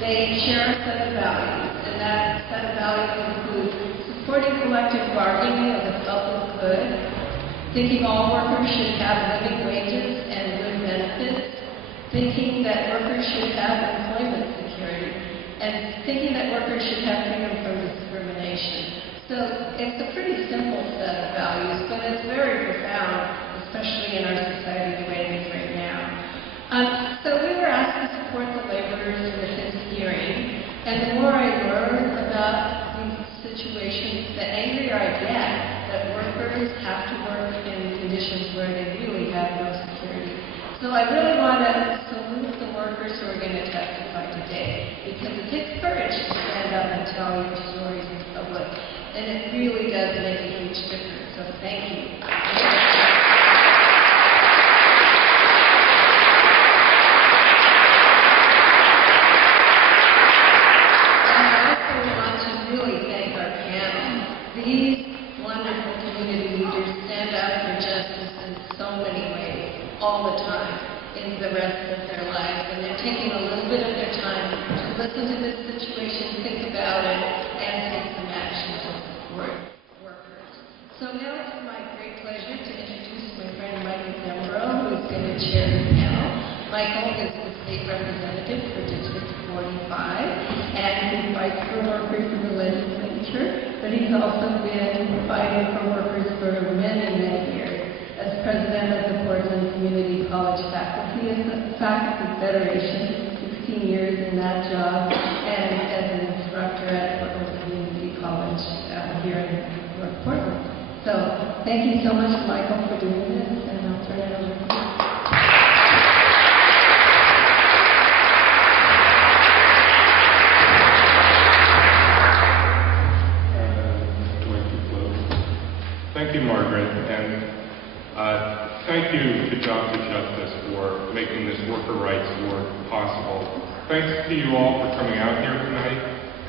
They share a set of values, and that set of values includes supporting collective bargaining as a public good, thinking all workers should have living wages and good benefits, thinking that workers should have employment security, and thinking that workers should have freedom from discrimination. So it's a pretty simple set of values, but it's very profound, especially in our society the way it is right now. So we were asked to support the laborers in this hearing, and the more I learn about these situations, the angrier I get that workers have to work in conditions where they really have no security. So I really want to salute the workers who are going to testify today, because it takes courage to stand up and tell your stories in public, and it really does make a huge difference. So thank you. These wonderful community leaders stand up for justice in so many ways, all the time, in the rest of their lives. And they're taking a little bit of their time to listen to this situation, think about it, and take some action to support workers. So now it's my great pleasure to introduce my friend Michael Temproary, who is going to chair the panel. Michael is the state representative for District 45, and he fights for workers in the legislature. But he's also been fighting for workers for many, many years as president of the Portland Community College Faculty Federation, 16 years in that job, and as an instructor at Portland Community College here in North Portland. So thank you so much, Michael, for doing this, and I'll turn it over to you. Thank you, Margaret, and thank you to Jobs for Justice for making this worker rights work possible. Thanks to you all for coming out here tonight,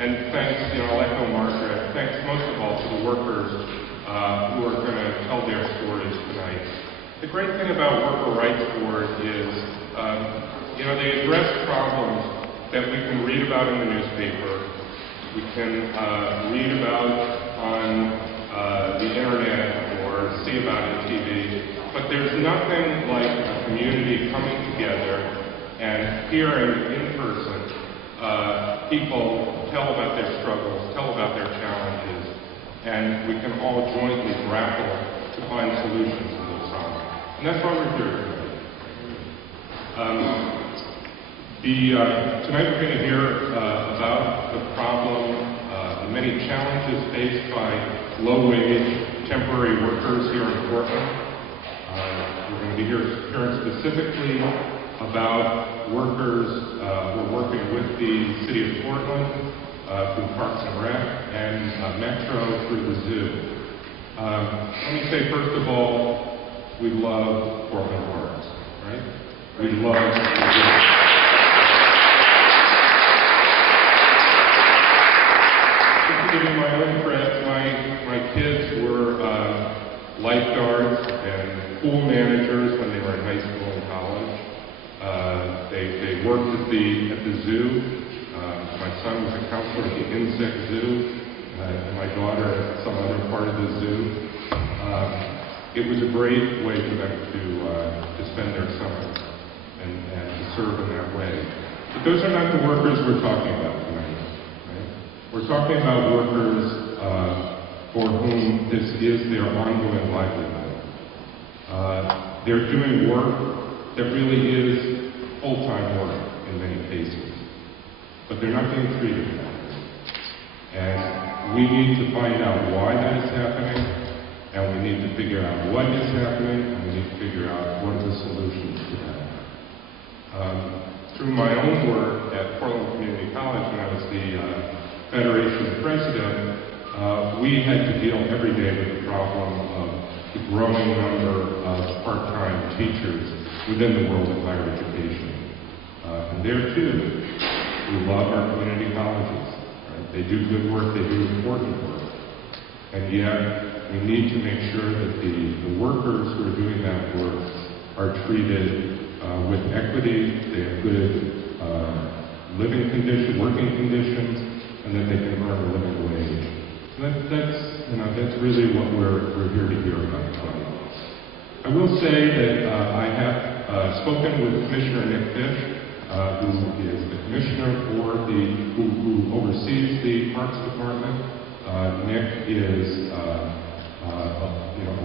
and thanks, I'll echo Margaret, thanks most of all to the workers who are going to tell their stories tonight. The great thing about Worker Rights Board is, they address problems that we can read about in the newspaper, we can read about on the internet or see about it on TV, but there's nothing like a community coming together and hearing in person people tell about their struggles, tell about their challenges, and we can all jointly grapple to find solutions to those problems. And that's why we're here tonight. Tonight we're going to hear about the problem, the many challenges faced by low-wage temporary workers here in Portland. We're going to be hearing specifically about workers who are working with the City of Portland through Parks and Rec and Metro through the Zoo. Let me say, first of all, we love Portland parks, right? We love the Zoo. To give you my own credit, my kids were lifeguards and pool managers when they were in high school and college. They worked at the zoo. My son was a counselor at the insect zoo, and my daughter at some other part of the zoo. It was a great way for them to spend their summer and to serve in that way. But those are not the workers we're talking about tonight. We're talking about workers for whom this is their ongoing livelihood. They're doing work that really is full-time work in many cases, but they're not being treated that way. And we need to find out why that is happening, and we need to figure out what is happening, and we need to figure out what are the solutions to that. Through my own work at Portland Community College when I was the Federation president, we had to deal every day with the problem of the growing number of part-time teachers within the world of higher education. And there too, we love our community colleges. Right? They do good work, they do important work. And yet, we need to make sure that the workers who are doing that work are treated with equity, they have good living conditions, working conditions, and that they can earn a living wage. That's really what we're here to hear about tonight. I will say that I have spoken with Commissioner Nick Fish, who is the commissioner who oversees the Parks Department. Nick is a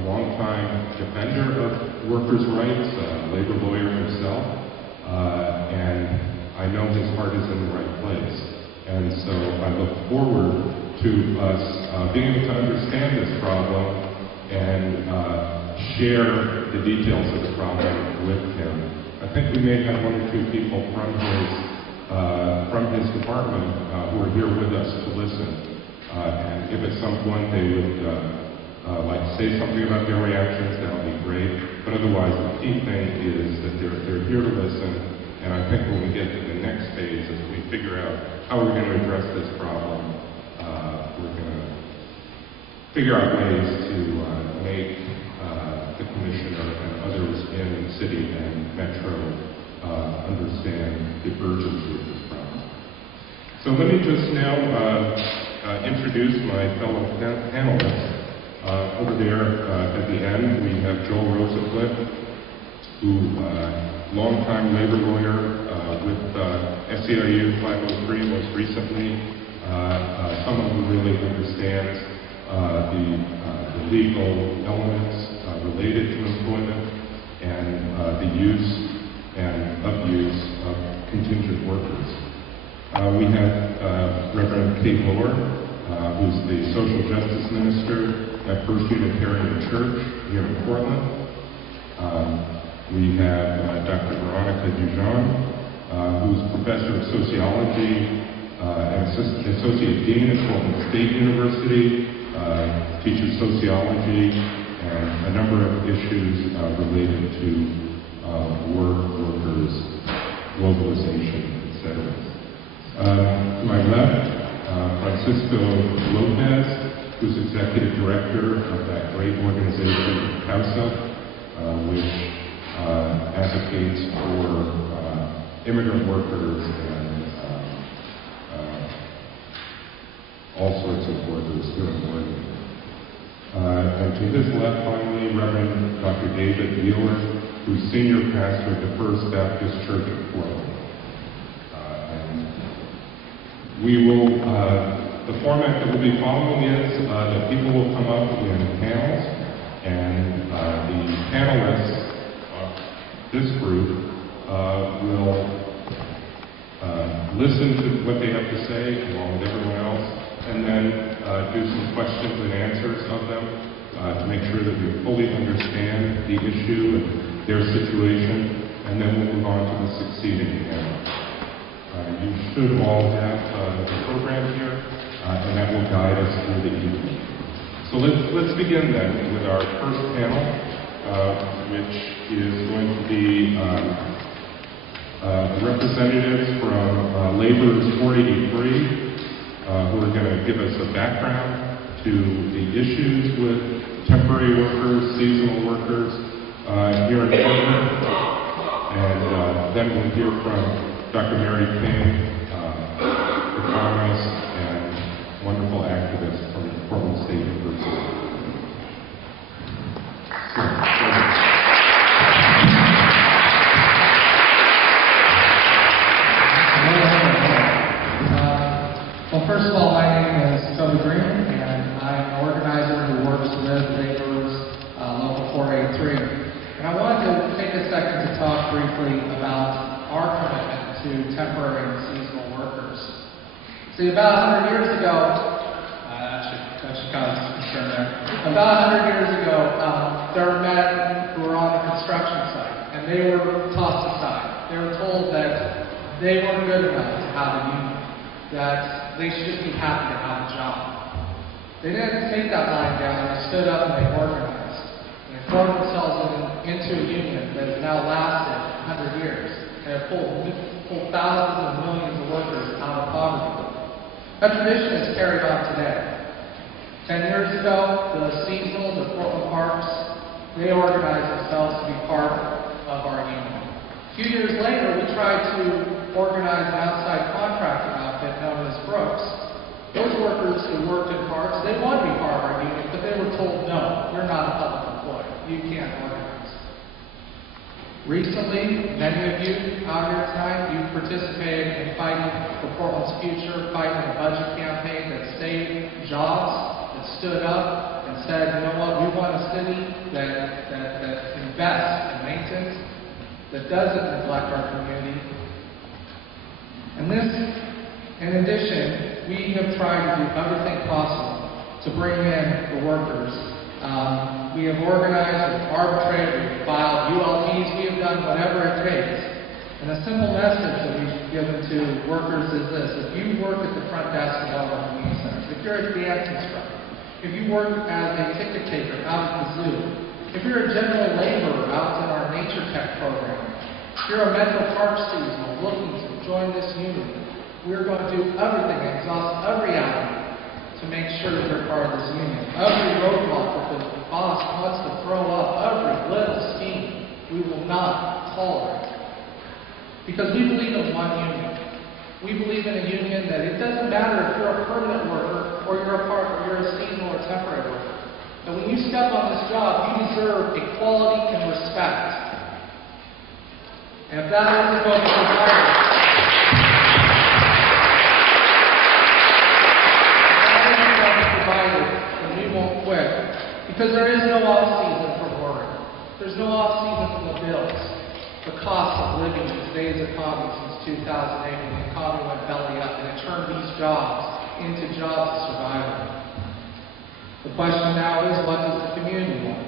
longtime defender of workers' rights, labor lawyer himself, and I know his heart is in the right place. And so I look forward to us being able to understand this problem and share the details of the problem with him. I think we may have one or two people from his department who are here with us to listen. And if at some point they would like to say something about their reactions, that would be great. But otherwise, the key thing is that they're here to listen. And I think when we get to the next phase, as we figure out how we're going to address this problem, we're going to figure out ways to make the commissioner and others in the city and metro understand the urgency of this problem. So let me just now introduce my fellow panelists. Over there at the end, we have Joel Rosenblit, who longtime labor lawyer with SEIU 503 most recently, someone who really understands the legal elements related to employment and the use and abuse of contingent workers. We have Reverend Kate Moore, who's the social justice minister at First Unitarian Church here in Portland. We have Dr. Veronica Dujon, who's professor of sociology and associate dean at Portland State University, teaches sociology and a number of issues related to workers, globalization, etc. To my left, Francisco Lopez, who's executive director of that great organization, CAUSA, which advocates for immigrant workers and all sorts of workers here in Oregon. And to his left, finally, Reverend Dr. David Wheeler, who's senior pastor at the First Baptist Church of Portland. We will, the format that we'll be following is that people will come up in panels, and the panelists, this group, will listen to what they have to say along with everyone else, and then do some questions and answers of them to make sure that we fully understand the issue and their situation, and then we'll move on to the succeeding panel. You should all have the program here, and that will guide us through the evening. So let's begin then with our first panel, which is going to be representatives from Labor's 483, who are going to give us a background to the issues with temporary workers, seasonal workers here in Portland. And then we'll hear from Dr. Mary King, economist and wonderful activist from Portland State University. Well, first of all, my name is Toby Green, and I'm an organizer who works with Labor's Local 483. And I wanted to take a second to talk briefly about our commitment to temporary and seasonal workers. See, about 100 years ago, that should cause concern there. About 100 years ago, there were men who were on a construction site, and they were tossed aside. They were told that they weren't good enough to have a union, that they should just be happy to have a job. They didn't take that line down. They stood up and they organized. And they formed themselves into a union that has now lasted 100 years. And have pulled thousands of millions of workers out of poverty. That tradition is carried on today. 10 years ago, the seasonals of Portland Parks, they organized themselves to be part of our union. A few years later, we tried to organize an outside contractor workers who worked in parks, they want to be part of our union, but they were told, no, you're not a public employee. You can't organize. Recently, many of you out here tonight, you've participated in fighting for Portland's future, fighting a budget campaign that saved jobs, that stood up and said, you know what, we want a city that invests in maintenance, that doesn't neglect our community. And this, in addition, we have tried to do everything possible to bring in the workers. We have organized, we've arbitrated, we've filed ULTs, we have done whatever it takes. And a simple message that we've given to workers is this: if you work at the front desk of one of our community centers, if you're a dance instructor, if you work as a ticket taker out at the zoo, if you're a general laborer out in our nature tech program, if you're a mental park seasonal looking to join this union, we're going to do everything, exhaust every avenue to make sure that you're part of this union. Every roadblock that the boss wants to throw up, every little scheme, we will not tolerate. Because we believe in one union. We believe in a union that it doesn't matter if you're a permanent worker or you're a seasonal or temporary worker. That when you step on this job, you deserve equality and respect. And if that isn't what we're providing, then we won't quit. Because there is no off-season for work. There's no off-season for the bills. The cost of living in today's economy since 2008, when the economy went belly up and it turned these jobs into jobs of survival. The question now is, what does the community want?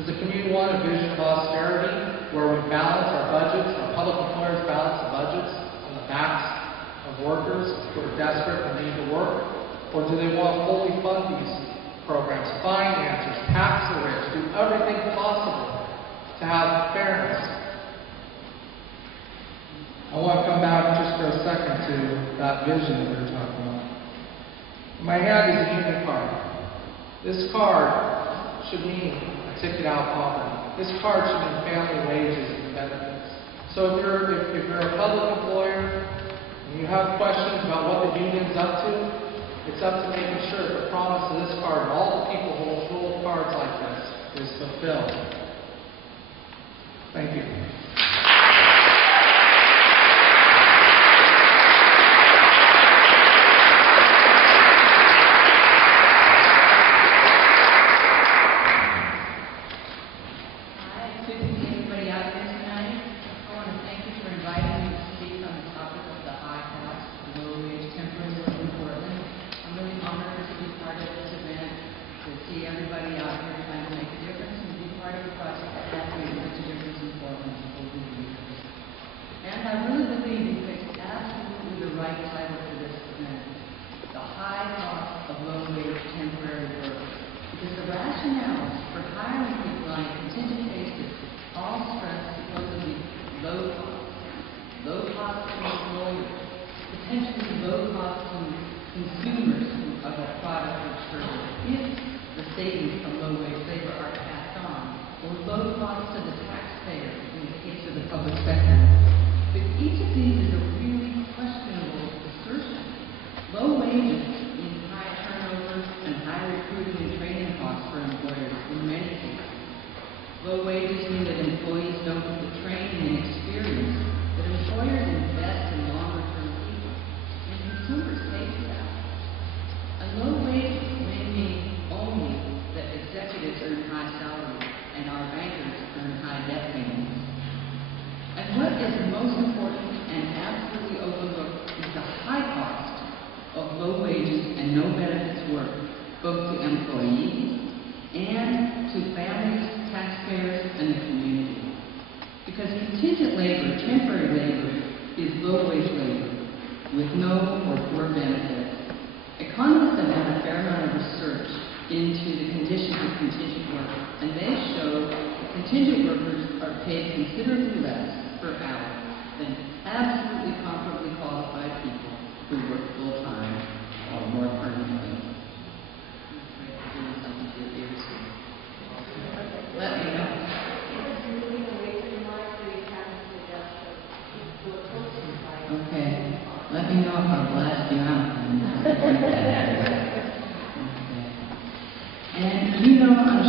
Does the community want a vision of austerity where we balance our budgets, our public employers balance the budgets on the backs of workers who are desperate and need to work? Or do they want to fully fund these programs, find answers, tax the rich, do everything possible to have fairness? I want to come back just for a second to that vision that we were talking about. In my hand is a union card. This card should mean a ticket out poverty. This card should mean family wages and benefits. So if you're a public employer and you have questions about what the union's up to, it's up to making sure that the promise of this card and all the people who hold cards like this is fulfilled. Thank you. Okay, let me know if I've blessed you out.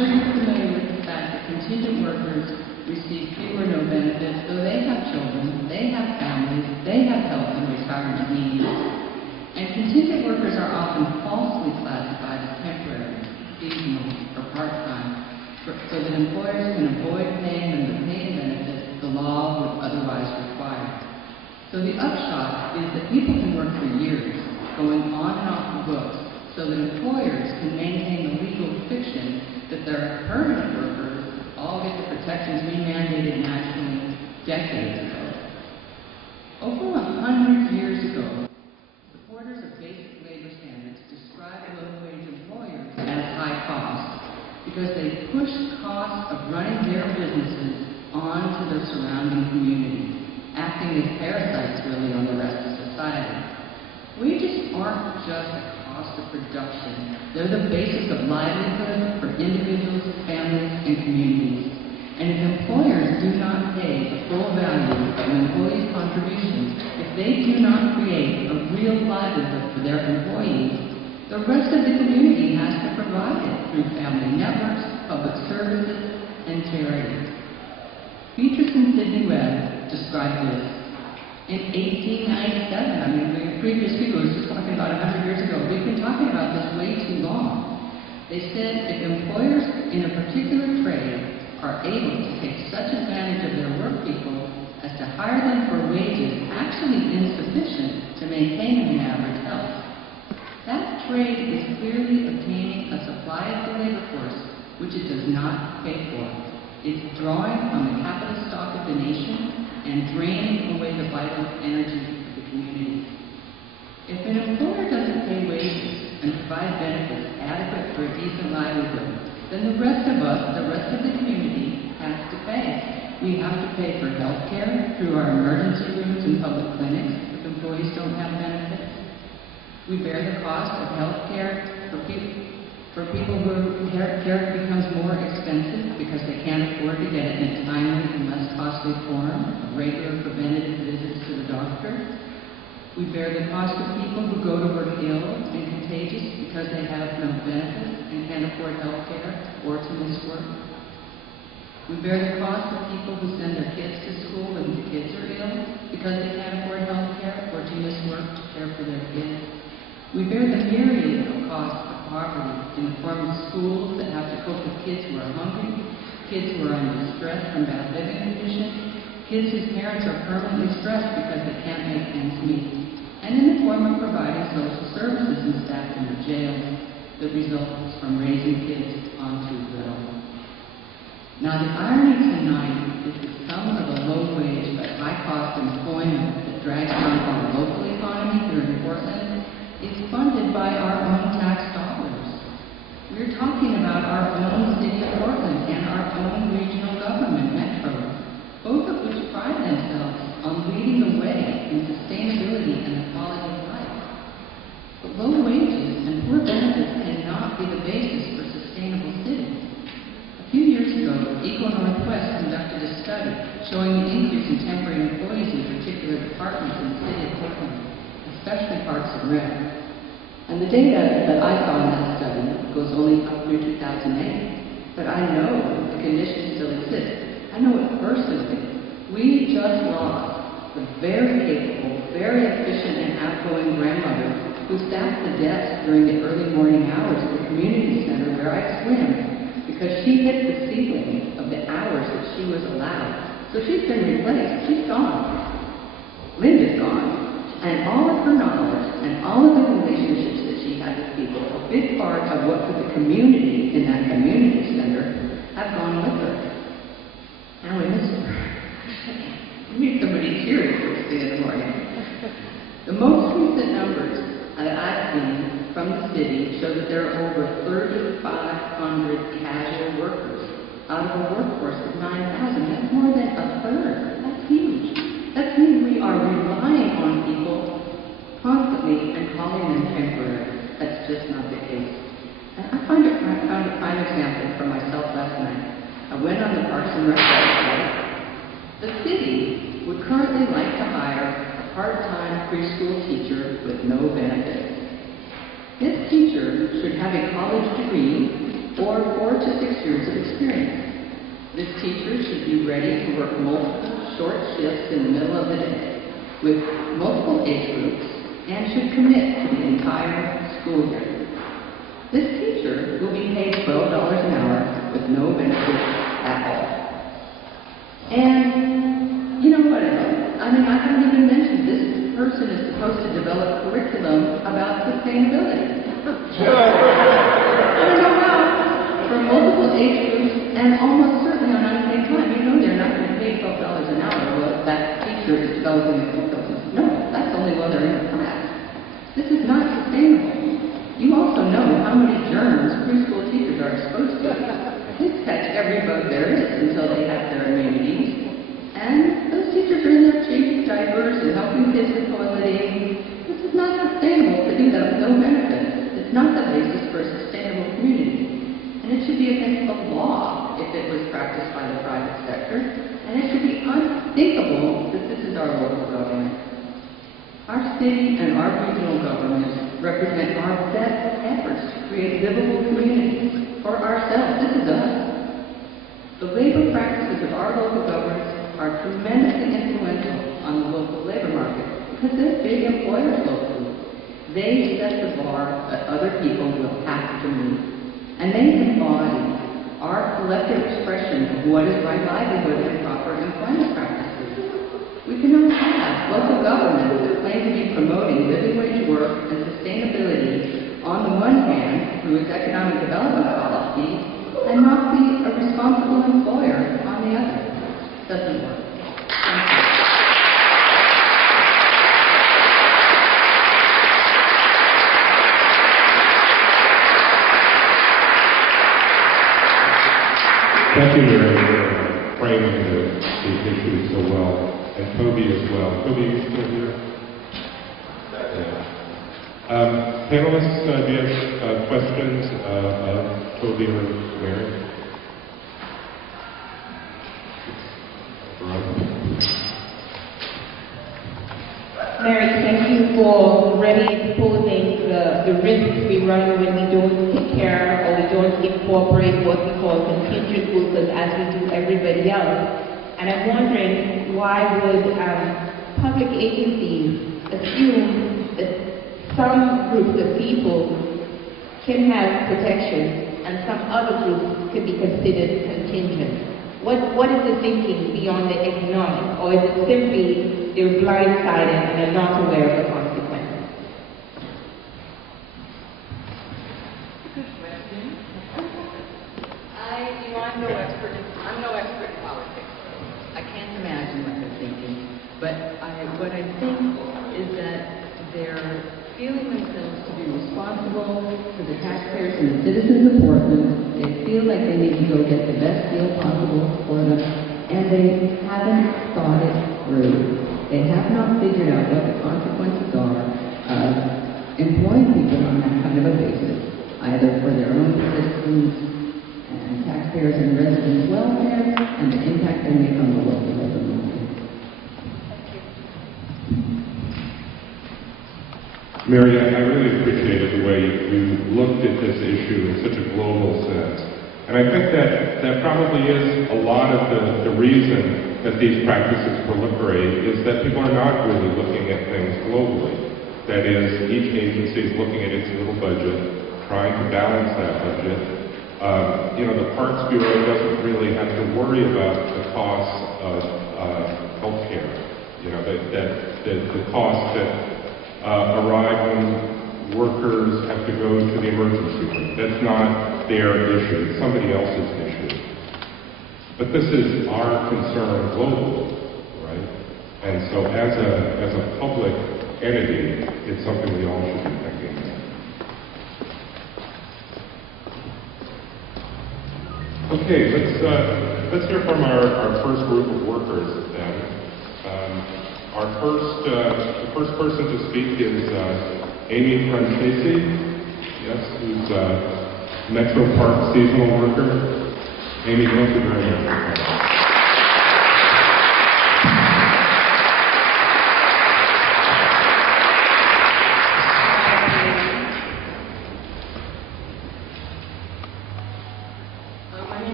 sure you're familiar with the fact that contingent workers receive few or no benefits, though they have children, they have families, they have health and retirement needs. And contingent workers are often falsely classified as temporary, seasonal, or part-time, so that employers can avoid paying them the pay benefits the law would otherwise require. So the upshot is that people can work for years, going on and off the books, so that employers can maintain the legal fiction that their permanent workers all get the protections we mandated nationally decades ago. Over 100 years ago, supporters of basic labor standards described low-wage employers as high cost because they pushed costs of running their businesses onto their surrounding community, acting as parasites really on the rest of society. Wages aren't just a cost of production. They're the basis of livelihood for individuals, families, and communities. And if employers do not pay the full value of an employee's contribution, if they do not create a real livelihood for their employees, the rest of the community has to provide it through family networks, public services, and charities. Beatrice and Sidney Webb described this. In 1897, the previous speaker was just talking about 100 years ago. We've been talking about this way too long. They said if employers in a particular trade are able to take such advantage of their work people as to hire them for wages actually insufficient to maintain them in average health, that trade is clearly obtaining a supply of the labor force which it does not pay for. It's drawing on the capital stock of the nation and draining away the vital energy of the community. If an employer doesn't pay wages and provide benefits adequate for a decent livelihood, then the rest of us, the rest of the community, has to pay. We have to pay for health care through our emergency rooms and public clinics if employees don't have benefits. We bear the cost of health care for people who care becomes more expensive because they can't afford to get it in a timely and less costly form, regular preventative visits to the doctor. We bear the cost of people who go to work ill and contagious because they have no benefits and can't afford health care or to miss work. We bear the cost of people who send their kids to school when the kids are ill because they can't afford health care or to miss work to care for their kids. We bear the myriad of costs of poverty in the form of schools that have to cope with kids who are hungry, kids who are under stress from bad living conditions, kids whose parents are permanently stressed because they can't make ends meet, and in the form of providing social services and staff in the jails that results from raising kids on too little. Now the irony tonight is that some of the low-wage but high-cost employment that drags down our local economy here in Portland is funded by our own tax dollars. We're talking about our own city of Portland and our own regional government, Metro, both of which pride themselves on leading the way in sustainability and the quality of life. But low wages and poor benefits cannot be the basis for sustainable cities. A few years ago, Eco Northwest conducted a study showing the increase in temporary employees in particular departments in the city of Portland, especially Parks and Rec. And the data that I saw in that study goes only up through 2008, but I know the conditions still exist. I know it personally. We just lost the very capable, very efficient and outgoing grandmother who sat at the desk during the early morning hours at the community center where I swim because she hit the ceiling of the hours that she was allowed. So she's been replaced. She's gone. Linda's gone. And all of her knowledge and all of the relationships that she had with people, a big part of what the community in that community center have gone with her. Now we miss her. We need somebody here first thing in the morning. The most recent numbers that I've seen from the city show that there are over 3,500 casual workers out of a workforce of 9,000. That's more than a third. That's huge. That means we are relying on people constantly and calling them temporary. That's just not the case. And I found a prime example for myself last night. I went on the Parks and Rec website. The city would currently like to hire a part-time preschool teacher with no benefits. This teacher should have a college degree or 4 to 6 years of experience. This teacher should be ready to work multiple short shifts in the middle of the day with multiple age groups and should commit to the entire school year. This teacher will be paid $12 an hour with no benefits at all. And you know what else? I mean, I haven't even mentioned this person is supposed to develop curriculum about sustainability. I don't know how. For multiple age groups and almost certainly on unpaid time. You know they're not going to pay $12 an hour while that teacher is developing a curriculum. No, that's only while they're in class. This is not sustainable. You also know how many germs preschool teachers are exposed to. Kids catch every bug there is until they have their immunity. And those teachers are in there changing diapers and helping kids with toileting. This is not sustainable to do that with no benefits. It's not the basis for a sustainable community. And it should be against the law if it was practiced by the private sector. And it should be unthinkable that this is our local government. Our city and our regional governments represent our best efforts to create livable communities for ourselves. This is us. The labor practices of our local governments are tremendously influential on the local labor market because they're big employers locally. They set the bar that other people will have to meet. And they embody our collective expression of what is right livelihood and proper employment practices. We cannot have local governments that claim to be promoting living wage work and sustainability on the one hand through its economic development policies and not be a responsible employer on the other. It doesn't work. Thank you. Thank you, Mary, for framing the issue so well, and Toby as well. Toby, are you still here? Yeah. Panelists, do you have questions of Toby or Mary? Mary, thank you for already exposing the risks we run when we don't take care or we don't incorporate what we call contingent workers as we do everybody else. And I'm wondering, why would public agencies assume that some groups of people can have protection and some other groups can be considered contingent? What is the thinking beyond the economic, or is it simply they're blindsided and they're not aware of the consequences? Good question. I'm no expert in politics. I can't imagine what they're thinking. But what I think is that they're feeling themselves to be responsible to the taxpayers and the citizens of Portland. They feel like they need to go get the best deal possible for them, and they haven't thought it through. They have not figured out what the consequences are of employing people on that kind of a basis, either for their own citizens and taxpayers and residents' welfare, and the impact they make on the local labor market. Mary, I really appreciated the way you looked at this issue in such a global sense. And I think that probably is a lot of the reason that these practices proliferate is that people are not really looking at things globally. That is, each agency is looking at its little budget, trying to balance that budget. The Parks Bureau doesn't really have to worry about the costs of health care. The costs that arrive when workers have to go to the emergency room. That's not their issue. It's somebody else's issue. But this is our concern globally, right? And so as a public entity, it's something we all should be thinking about. Okay, let's hear from our first group of workers then. The first person to speak is Amy Francesi, who's a Metro Park seasonal worker. Amy, thank you very much.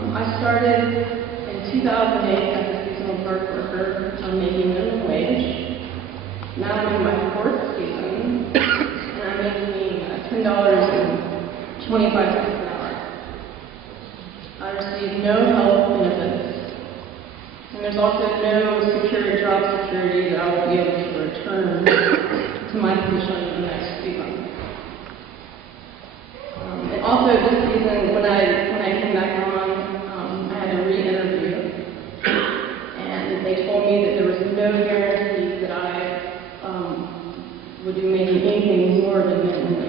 I started in 2008 as a seasonal park worker, making minimum wage. Now I'm in my fourth season, and I'm making $10.25 an hour. I receive no health benefits, and there's also no secure job security that I will be able to return to my position in the next season. And also this season, when I came back on, I had a re-interview, and they told me that there was no guarantee that I would be making anything more than minimum wage.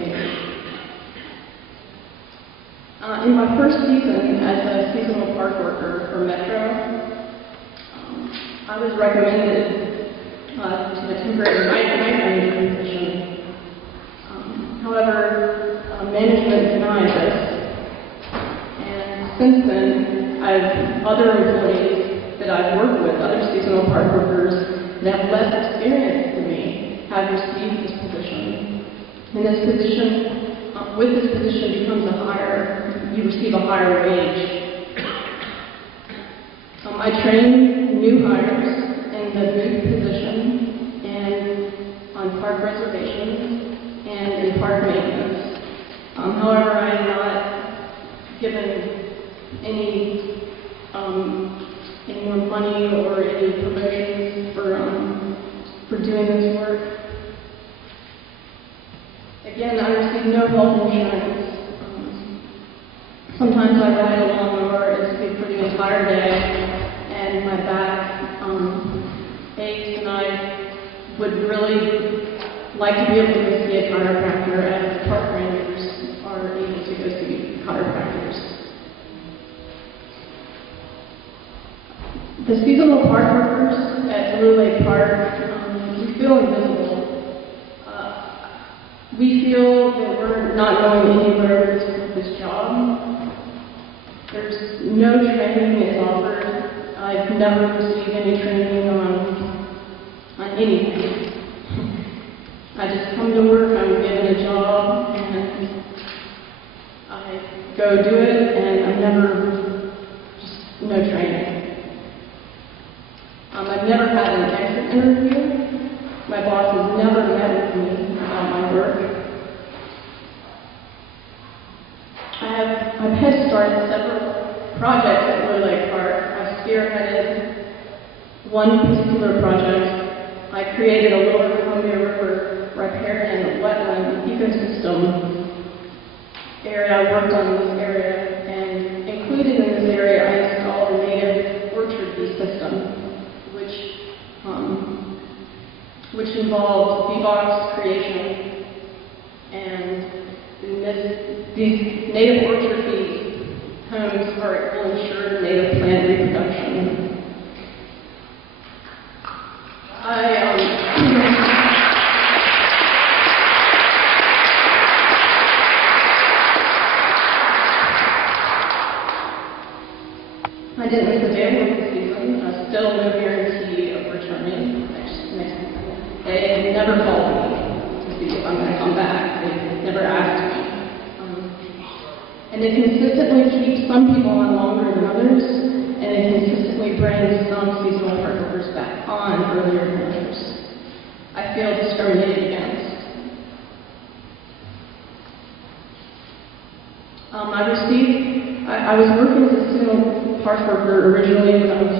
In my first season as a seasonal park worker for Metro, I was recommended to the temporary night manager position. However, management denied this, and since then, other employees that I've worked with, other seasonal park workers that have less experience than me, have received this position. And this position, with this position, you receive a higher wage. I train new hires in the booth position and on park reservations and in park maintenance. However, I am not given any more money or any promotions for doing this work. Again, I receive no health insurance. Sometimes I ride a lawnmower and sleep for the entire day, and my back aches, and I would really like to be able to go see a chiropractor, as park rangers are able to go see chiropractors. The seasonal park workers at Blue Lake Park, we feel invisible. We feel that we're not going anywhere with this job. There's no training is offered. I've never received any training on anything. I just come to work, I'm given a job, and I go do it, and no training. I've never had an exit interview. My boss has never met with me about my work. I've head started several projects at Blue Lake Park. I've spearheaded one particular project. I created a little Columbia River riparian wetland ecosystem area. I worked on this area, and included in this area, I installed a native orchard bee system, which involved bee box creation, and these native orchard bee homes will ensure native plant reproduction. I didn't miss a day of the season. Still no guarantee of returning next season. They never called me to see if I'm going to come back. They never asked me. And they consistently keep some people on longer than others, and they consistently bring some seasonal park workers back on earlier than others. I feel discriminated against. I was working as a seasonal park worker originally when I was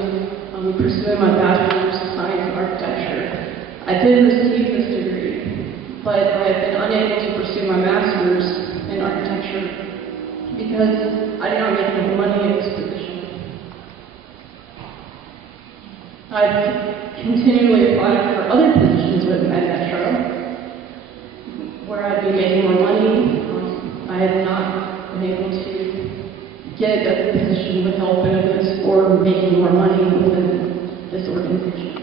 pursuing my bachelor's of science in architecture. I did receive this degree, but I have been unable to pursue my master's in architecture because I did not make enough money in this position. I've continually applied for other positions with Metro, where I'd be making more money. I have not been able to get a position with health benefits or making more money within this organization.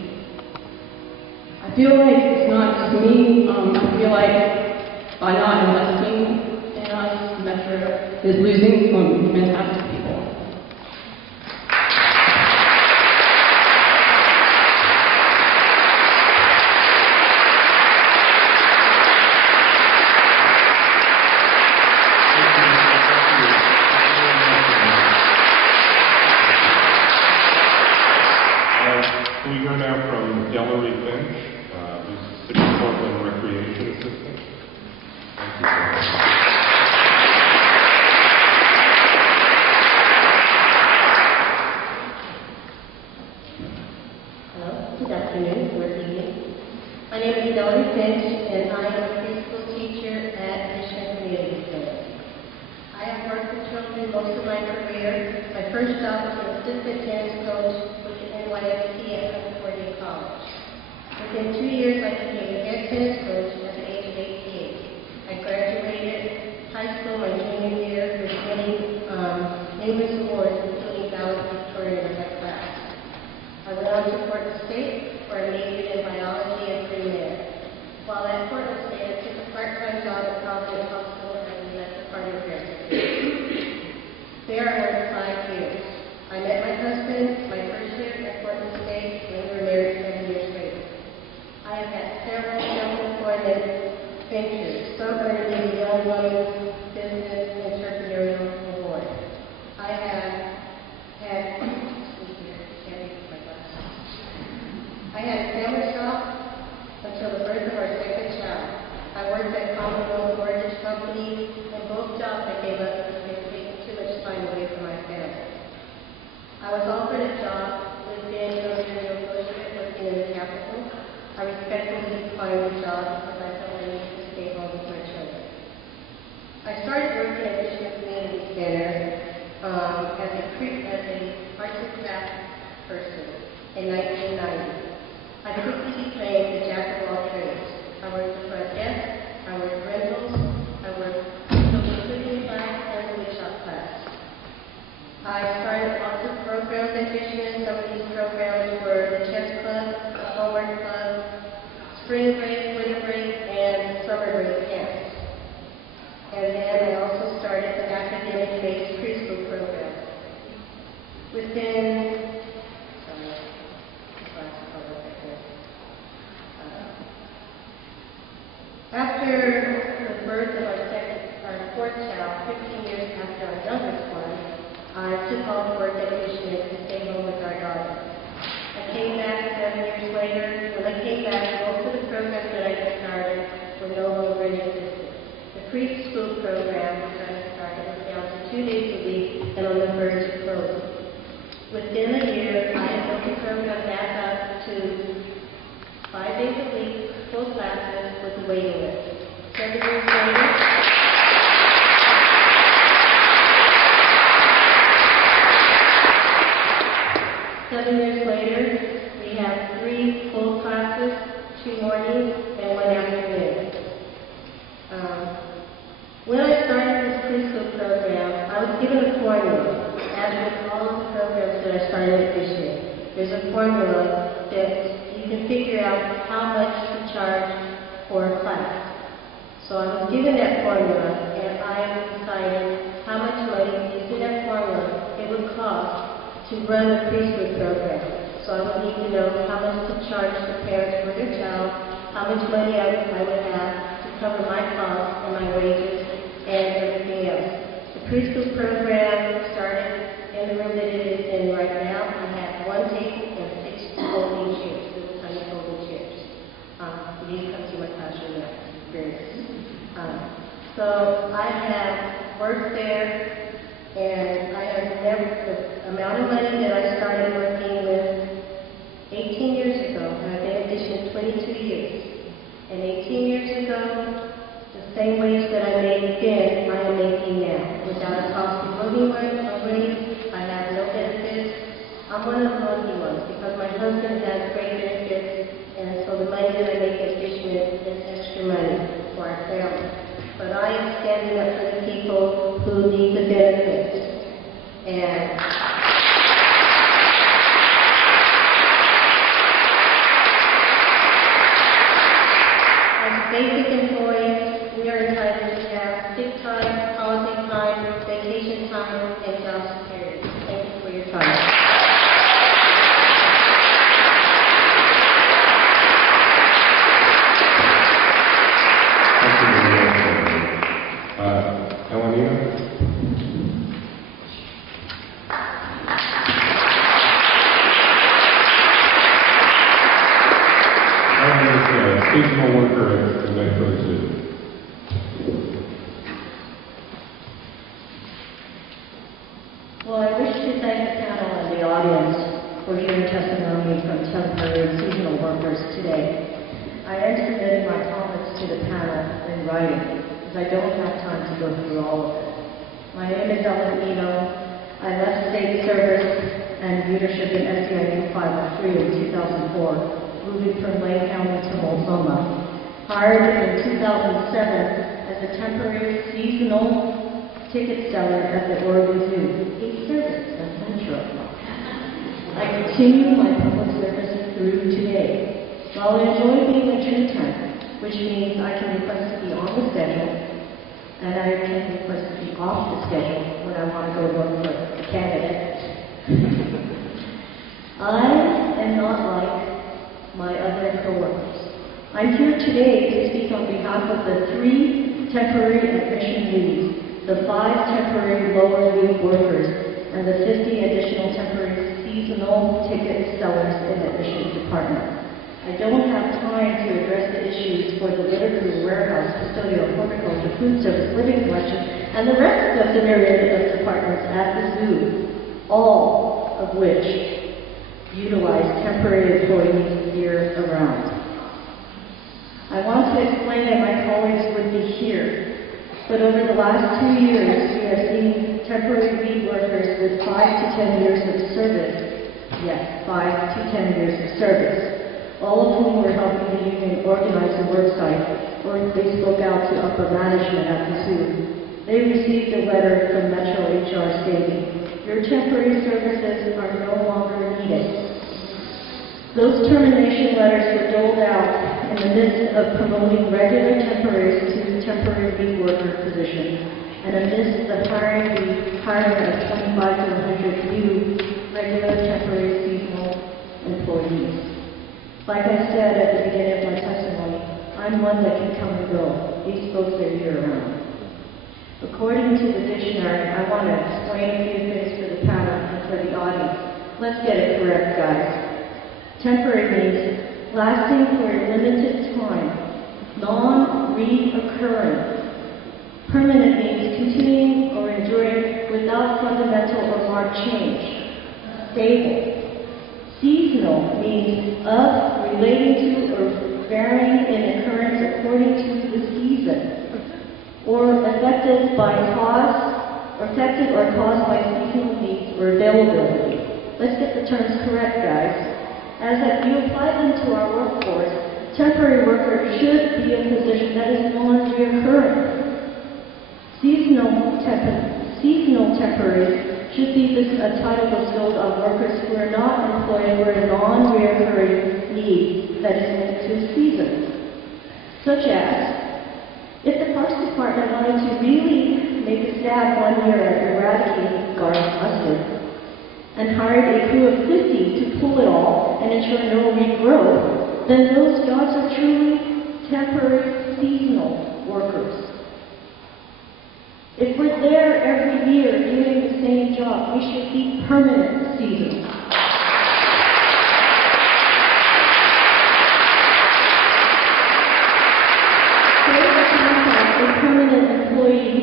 I feel like it's not just me. I feel like by not investing in us, Metro is losing some fantastic people. Ellery Finch, who's City of Portland Recreation Assistant. Thank you very much. Hello, good afternoon, good evening. My name is Ellery Finch, and I am a preschool teacher at Mission Community Center. I have worked with children most of my career. My first job was an assistant tennis coach with the NYSC at Concordia College. Within 2 years, I became a head tennis coach at the age of 18. I graduated high school my junior year with winning numerous awards, including valedictorian of my class. I went on to Portland State, where I majored in biology and pre-med. While at Portland State, I took a part-time job at Providence Hospital as a domestic partner care secretary. There I worked 5 years. I met my husband my first year at Portland State, and we were married 7 years later. I have had several self-employment ventures, some earning me the Young Women's Business Entrepreneurial Award. I have had, I had a family shop until the birth of our second child. I worked at Commonwealth Mortgage Company, and both jobs I gave up because they were taking too much time away from my family. I was offered a job with Daniel Associates working in the Capitol. I respectfully declined the job because I felt I needed to stay home with my children. I started working at Mission Community Center as a arts and crafts person in 1990. I quickly became the jack of all trades. I worked the front desk, I worked rentals, I worked children's cooking class, and the wood shop class. I started lots of programs at Mission. Some of these programs were the chess club, the homework club, spring break, winter break, and summer break camps. And then I also started the academic-based preschool program. Within after the birth of our fourth child, 15 years after our youngest one, I took off work at Mission to stay home with our daughter. I came back 7 years later. When I came back, most of the programs that I had started were no longer in existence. The preschool program that I started was down to 2 days a week and on the verge of closing. Within a year, I had built the program back up to 5 days a week, full classes with a waiting list. 7 years later, we have 3 full classes, 2 mornings, and 1 afternoon. When I started this preschool program, I was given a formula, as with all of the programs that I started at this year. There's a formula that you can figure out how much to charge for a class. So I was given that formula, and I decided how much money, using that formula, it would cost to run a preschool program. So I would need to know how much to charge the parents for their child, how much money I would have to cover my costs and my wages and everything else. The preschool program started in the room that it is in right now. I had 1 table and 6 folding chairs, little tiny folding chairs. You need to come to my classroom now. So I have worked there, and I have never, the amount of money that I started working with 18 years ago, and I've been at Mission 22 years. And 18 years ago, the same wage that I made then, I am making now. Without a cost of living wage, I have no benefits. I'm one of the lucky ones because my husband has great benefits, and so the money that I make at Mission is extra money for our family. But I am standing up for the people who need the benefits. And as basic employees, we are entitled to have sick time, holiday time, vacation time, and job security. Thank you for your time. seasonal worker at Metro Zoo. Well, I wish to thank the panel and the audience for hearing testimony from temporary and seasonal workers today. I am submitting my comments to the panel in writing, because I don't have time to go through all of it. My name is Ellen Eno. I left state service and leadership in SEIU 503 in 2004, moving from Lake County to Multnomah. Hired in 2007 as a temporary seasonal ticket seller at the Oregon Zoo, a service at Metro. I continue my public service through today. While I enjoy being a true temp, which means I can request to be on the schedule, and I can request to be off the schedule when I want to go look for a candidate. I am not like my other coworkers. I'm here today to speak on behalf of the 3 temporary admission leads, the 5 temporary lower league workers, and the 50 additional temporary seasonal ticket sellers in the admissions department. I don't have time to address the issues for the litter crew, warehouse, custodial, horticulture, food service, living collection, and the rest of the myriad of departments at the zoo, all of which utilize temporary employees year-round. I want to explain that my colleagues would be here, but over the last 2 years, we have seen temporary lead workers with 5 to 10 years of service. Yes, 5 to 10 years of service. All of whom were helping the union organize a work site, or they spoke out to upper management at the zoo. They received a letter from Metro HR stating, "Your temporary services are no longer needed." Those termination letters were doled out in the midst of promoting regular temporaries to temporary lead worker positions, and amidst the hiring of 25 to 100 new regular temporary seasonal employees. Like I said at the beginning of my testimony, I'm one that can come and go. These folks are year-round. According to the dictionary, I want to explain a few things for the panel and for the audience. Let's get it correct, guys. Temporary means lasting for a limited time, non-reoccurring. Permanent means continuing or enduring without fundamental or marked change. Stable. Seasonal means of, relating to, or varying in occurrence according to the season, or affected or caused by seasonal needs or availability. Let's get the terms correct, guys. As you apply them to our workforce, temporary worker should be a position that is non-reoccurring. Seasonal temporaries should be a title bestowed on workers who are not employed for a non-reoccurring need that is linked to a season. Such as, if the Parks Department wanted to really make a stab one year at eradicating garden mustard, and hired a crew of 50 to pull it all and ensure no regrowth, then those jobs are truly temporary seasonal workers. If we're there every year doing the same job, we should be permanent seasonal. A permanent employee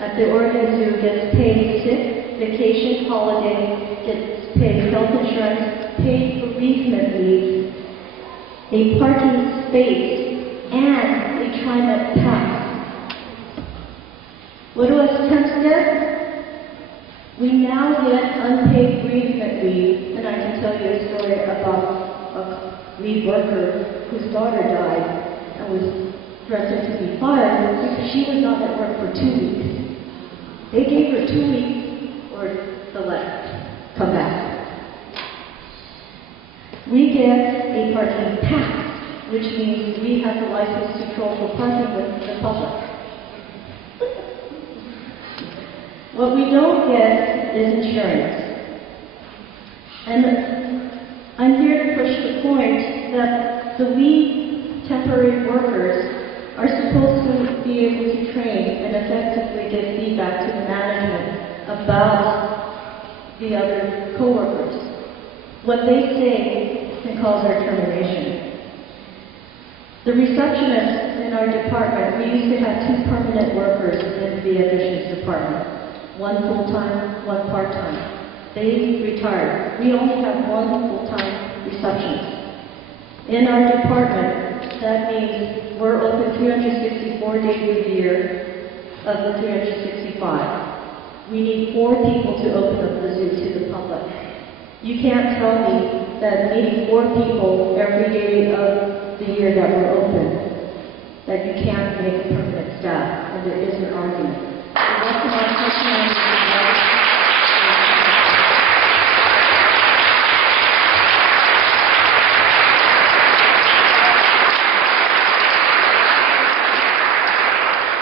at the Oregon Zoo gets paid sick, vacation, holiday, gets paid health insurance, paid bereavement leave, a parking space, and a TriMet pass. What do us temps get? We now get unpaid bereavement leave, and I can tell you a story about a lead worker whose daughter died and was threatened to be fired because she was not at work for 2 weeks. They gave her 2 weeks or the letter, come back. We get a parking pass, which means we have the license to troll for parking with the public. What we don't get is insurance. And I'm here to push the point that the lead temporary workers are supposed to be able to train and effectively give feedback to the management about the other coworkers. What they say can cause our termination. The receptionist in our department, we used to have 2 permanent workers in the admissions department. 1 full-time, 1 part-time. They retired. We only have 1 full-time receptionist. In our department, that means we're open 364 days a year of the 365. We need 4 people to open up the zoo to the public. You can't tell me that needing 4 people every day of the year that we're open, that you can't make a permanent staff, and there is an argument. So that's my question.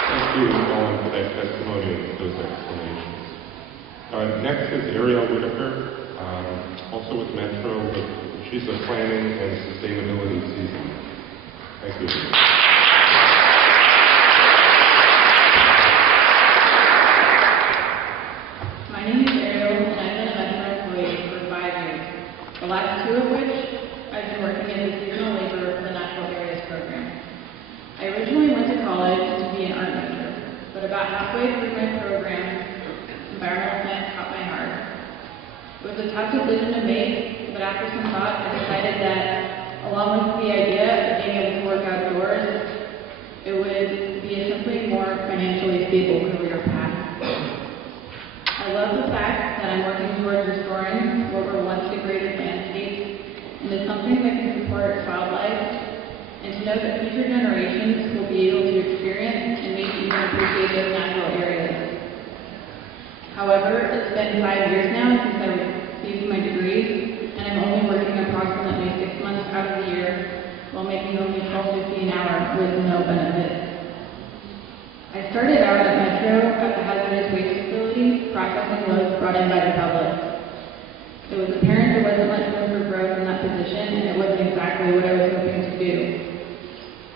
Thank you, Ellen, for that testimony and those explanations. Next is Ariel Whitaker, also with Metro, but she's a planning and sustainability season. Thank you. My name is Ariel, and I've been a Metro employee for 5 years, the last 2 of which I've been working as a seasonal laborer for the Natural Areas Program. I originally went to college to be an art major, but about halfway through my program, environmental science caught my heart. It was a tough decision to make, but after some thought, I decided that along with the idea of being able to work outdoors, it would be a simply more financially stable career path. I love the fact that I'm working towards restoring what were once degraded landscapes into something that can support wildlife, and to know that future generations will be able to experience and maybe even appreciate those natural areas. However, it's been 5 years now since I received my degree, and I'm only working approximately 6 months out of the year while making only $12.50 an hour with no benefits. I started out at Metro at the hazardous waste facility, processing loads brought in by the public. It was apparent there wasn't much room for growth in that position, and it wasn't exactly what I was hoping to do.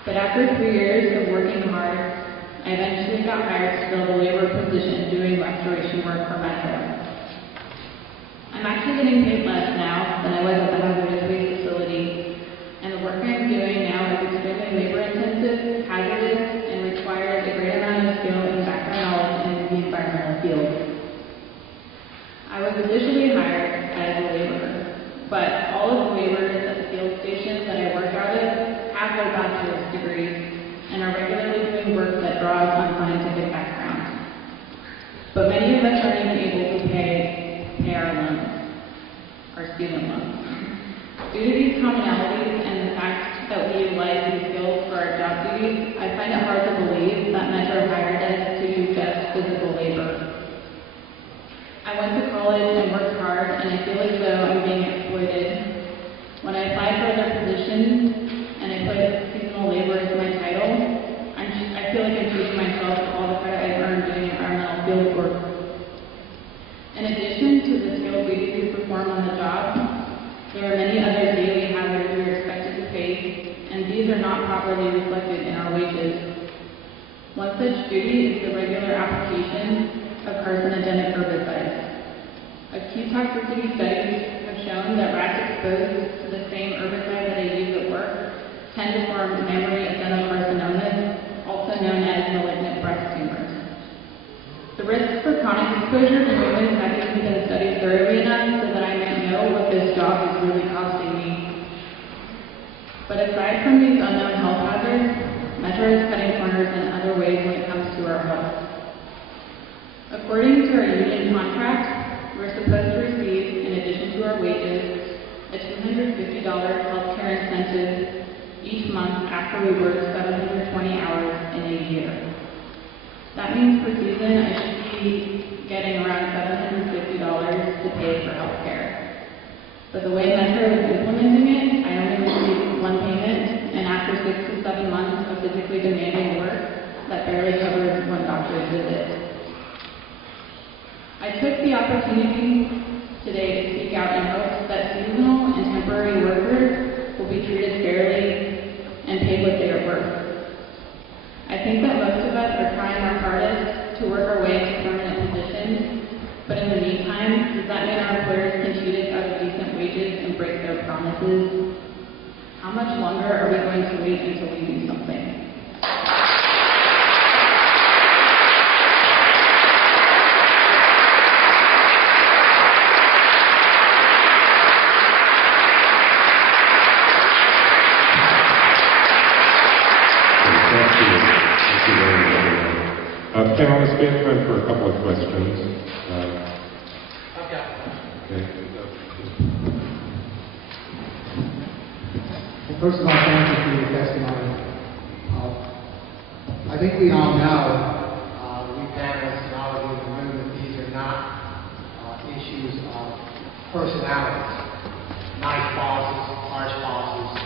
But after 3 years of working hard, I eventually got hired to fill the labor position doing restoration work for Metro. I'm actually getting paid less now than I was at the hazardous waste facility, and the work I'm doing now is extremely labor-intensive, hazardous, and requires a great amount of skill and background knowledge in the environmental field. I was officially hired as a laborer, but all of the laborers at the field stations that I work out of have their bachelor's degrees and are regularly doing work that draws on scientific background. But many of us aren't even able to pay our loans, our student loans. Due to these commonalities and the fact that we utilize these skills for our job duties, I find it hard to believe that Metro hired us to do just physical labor. I went to college and worked hard, and I feel as though I'm being exploited. When I applied for other positions, and I put seasonal labor as my title, I feel like I'm cheating myself of all the credit I've earned doing environmental field work. In addition to the skills we do to perform on the job, there are many other daily hazards we are expected to face, and these are not properly reflected in our wages. One such duty is the regular application of carcinogenic herbicides. Acute toxicity studies have shown that rats exposed to the same herbicide that I use at work tend to form mammary adenocarcinomas, also known as malignant breast tumors. The risks for chronic exposure to humans haven't been studied thoroughly enough so that I might know what this job is really costing me. But aside from these unknown health hazards, Metro is cutting corners in other ways when it comes to our health. According to our union contract, we're supposed to receive, in addition to our wages, a $250 healthcare incentive each month after we work 720 hours in a year. That means per season I should be getting around $750 to pay for healthcare. But the way Metro is implementing it, I only receive one payment, and after 6 to 7 months of physically demanding work, that barely covers one doctor's visit. I took the opportunity today to speak out in hopes that seasonal and temporary workers will be treated fairly and paid what they are worth. I think that most of us are trying our hardest to work our way into permanent positions, but in the meantime, does that mean our employers can cheat us out of decent wages and break their promises? How much longer are we going to wait until we do something? Thank you very much. Panelists, we have time for a couple of questions. Okay. First of all, thank you for your testimony. I think we all know, we panelists and all of you in the room, that these are not issues of personalities, nice bosses, harsh bosses,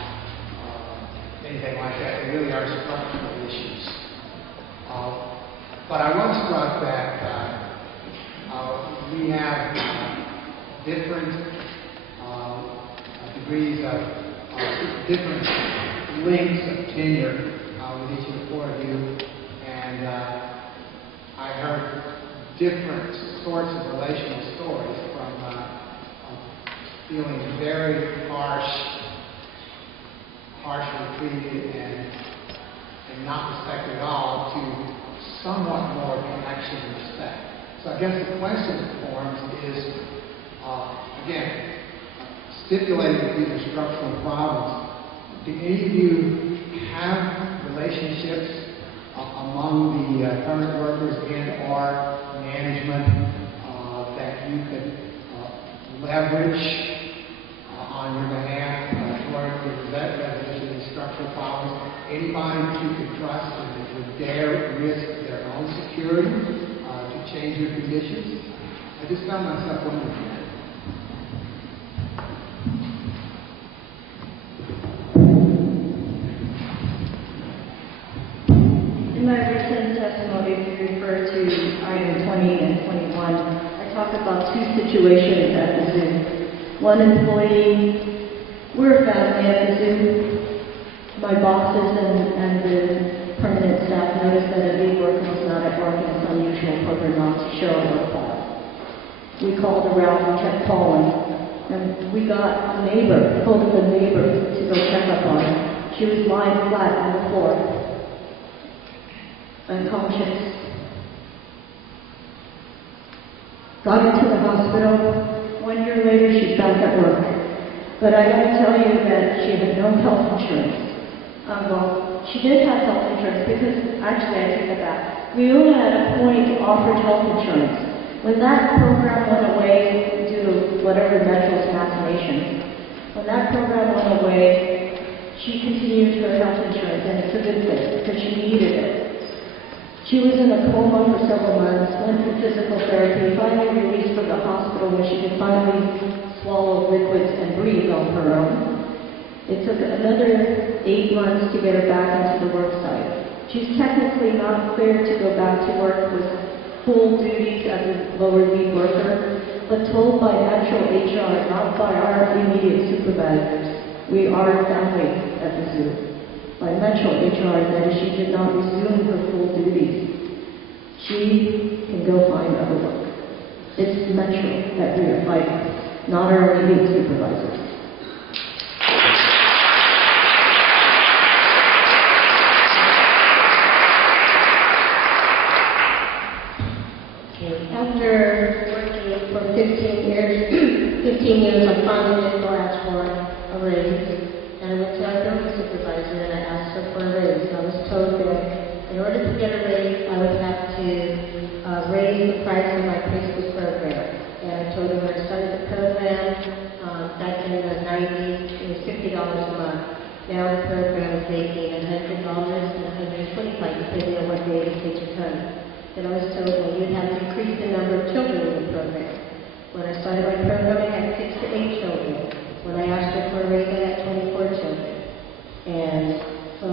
anything like that. They really are structural issues. But I was struck that we have different degrees of different lengths of tenure with each of the four of you, and I heard different sorts of relational stories, from feeling very harshly treated and not respected at all, to somewhat more connection and respect. So I guess the question that forms is, again, stipulating that these are structural problems, do any of you have relationships among the current workers and/or management that you could leverage on your behalf toward the resolution of these structural problems? Anybody that you could trust and that would dare risk their own security to change your conditions? I just found myself wondering that. In my recent testimony, if you refer to item 20 and 21, I talk about two situations at the zoo. One employee, we're a family at the zoo. My bosses and the permanent staff noticed that a lead worker was not at work, and it's unusual for her not to show a work file. We called around, we kept calling, and we got a neighbor, told the neighbor to go check up on her. She was lying flat on the floor, unconscious. Got her to the hospital. 1 year later, she's back at work. But I got to tell you that she had no health insurance. Well, she did have health insurance, because actually I take it back. We only at a point offered health insurance. When that program went away due to whatever Metro's machinations, when that program went away, she continued her health insurance, and it's a good thing because she needed it. She was in a coma for several months, went through physical therapy, finally released from the hospital where she could finally swallow liquids and breathe on her own. It took another 8 months to get her back into the work site. She's technically not cleared to go back to work with full duties as a lower lead worker, but told by Metro HR, not by our immediate supervisors, we are family at the zoo, by Metro HR, that if she did not resume her full duties, she can go find other work. It's Metro that we are fighting, not our immediate supervisors. After working for 15 years, I finally did ask for a raise. And I went to our building supervisor and I asked her for a raise. I was told that in order to get a raise, I would have to raise the price of my preschool program. And I told her when I started the program back in the 90s, it was $50 a month. Now the program is making $100 and $125, depending on what day the kids are coming. And I was told, well, you'd have to increase the number of children in the program. When I started my program, I had 6 to 8 children. When I asked her for a raise, I had 24 children. And so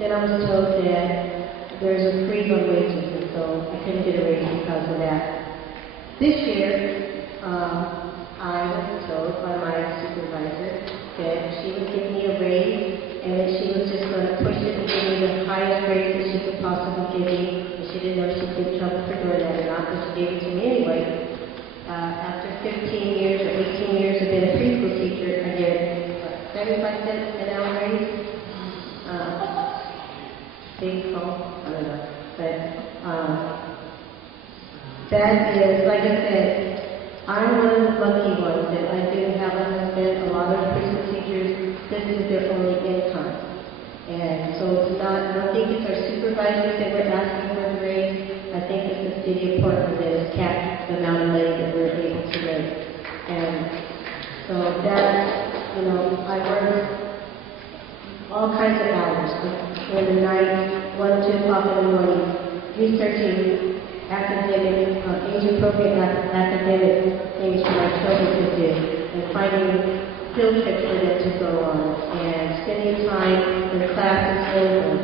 then I was told that there's a freeze on wages, and so I couldn't get a raise because of that. This year, I was told by my supervisor that she would give me a raise, and that she was just going to push it and give me the highest raise that she could possibly give me. She didn't know she'd get in trouble for doing that or not, but she gave it to me anyway. After 15 years or 18 years of being a preschool teacher, I get 75 cents an that is, like I said, I'm one of the lucky ones that I do have a husband. A lot of preschool teachers, this is their only income. And so it's not, I don't think it's our supervisors that we're asking for the raise. I think it's the city of Portland that has capped the amount of money that we're able to raise. And so that, you know, I work all kinds of hours, in the night, 1 to 2 o'clock in the morning, researching academic, age-appropriate academic things for my children to do, and finding field trips for them to go on, and spending time in classes.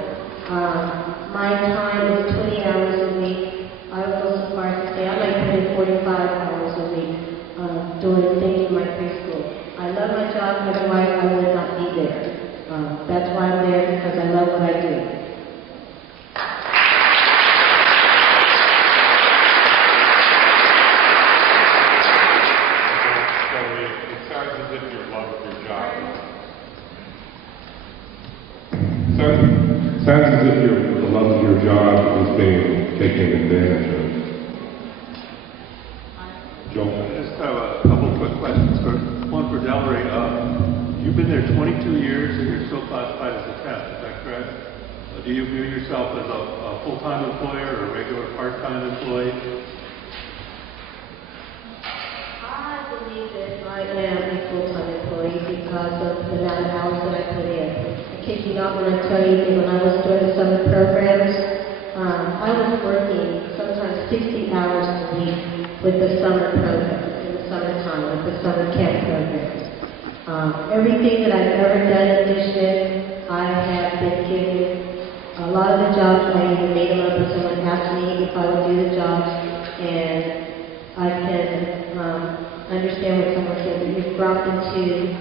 My time is 20 hours a week. I would go so far as to say I might put in 45 hours a week doing things in my preschool. I love my job, otherwise I would not be there. That's why I'm there, because I love what I do. Sounds as if the love of your job is being taken advantage of. Joel? I just have a couple quick questions. One for Delray. You've been there 22 years and you're still classified as a temp, is that correct? Do you view yourself as a full-time employer or a regular part-time employee? I believe that I am a full-time employee because of the amount of hours that I put in. I kid you not when I tell you that when I was doing the summer programs, I was working sometimes 60 hours a week with the summer programs, in the summertime, with the summer camp programs. Everything that I've ever done in Michigan, I have been given. A lot of the jobs I even made them up, or someone asked me if I would do the jobs, and I can understand what someone said. You're dropped into,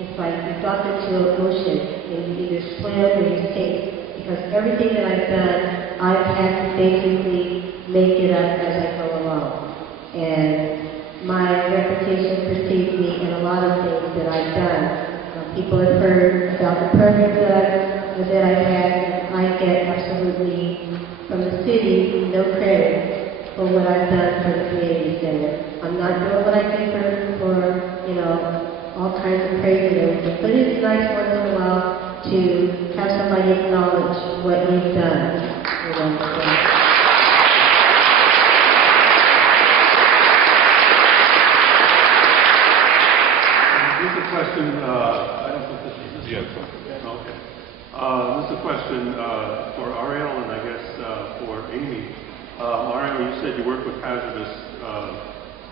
it's like you're dropped into an ocean, and you either swim or you sink. Because everything that I've done, I've had to basically make it up as I go along. And my reputation precedes me in a lot of things that I've done. People have heard about the programs that I've had, and I get absolutely, from the city, no credit for what I've done for the community center. I'm not doing what I did for you know, all kinds of praise and everything, but it's nice once in a while to have somebody acknowledge what you've done. You know, This is a question, I don't think this is... Yes. Okay. This is a question for Ariel and I guess for Amy. Ariel, you said you work with hazardous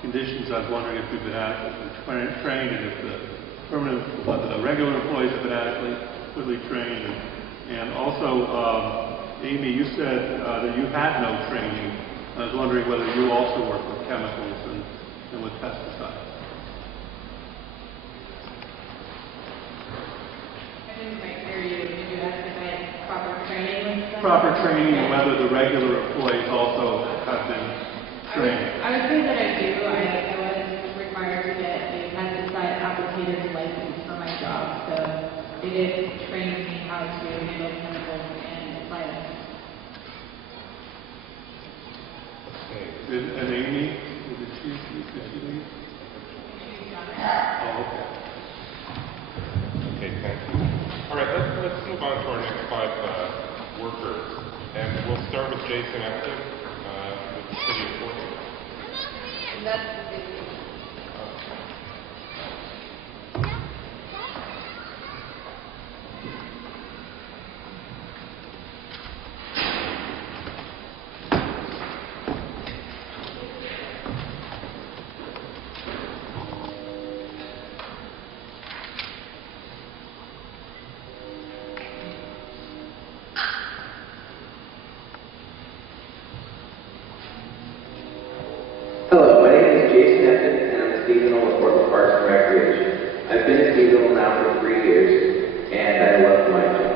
conditions. I was wondering if you've been adequately trained and if the regular employees have been adequately trained. And also, Amy, you said that you had no training. I was wondering whether you also work with chemicals and with pesticides. I didn't quite hear you. Did you ask if I had proper training with them? Proper training and whether the regular employees also have been trained. I would say that I do. I was required to get a pesticide applicator's license for my job, so they did train me how to handle chemicals and apply them. And Amy, did she leave? Oh, okay. Okay, thank you. All right, let's move on to our next 5 workers. And we'll start with Jason Epton with the City of Portland. And that's the big thing. Hello, my name is Jason Epton, and I'm a seasonal with Portland Parks and Recreation. I've been a seasonal now for 3 years, and I love my job.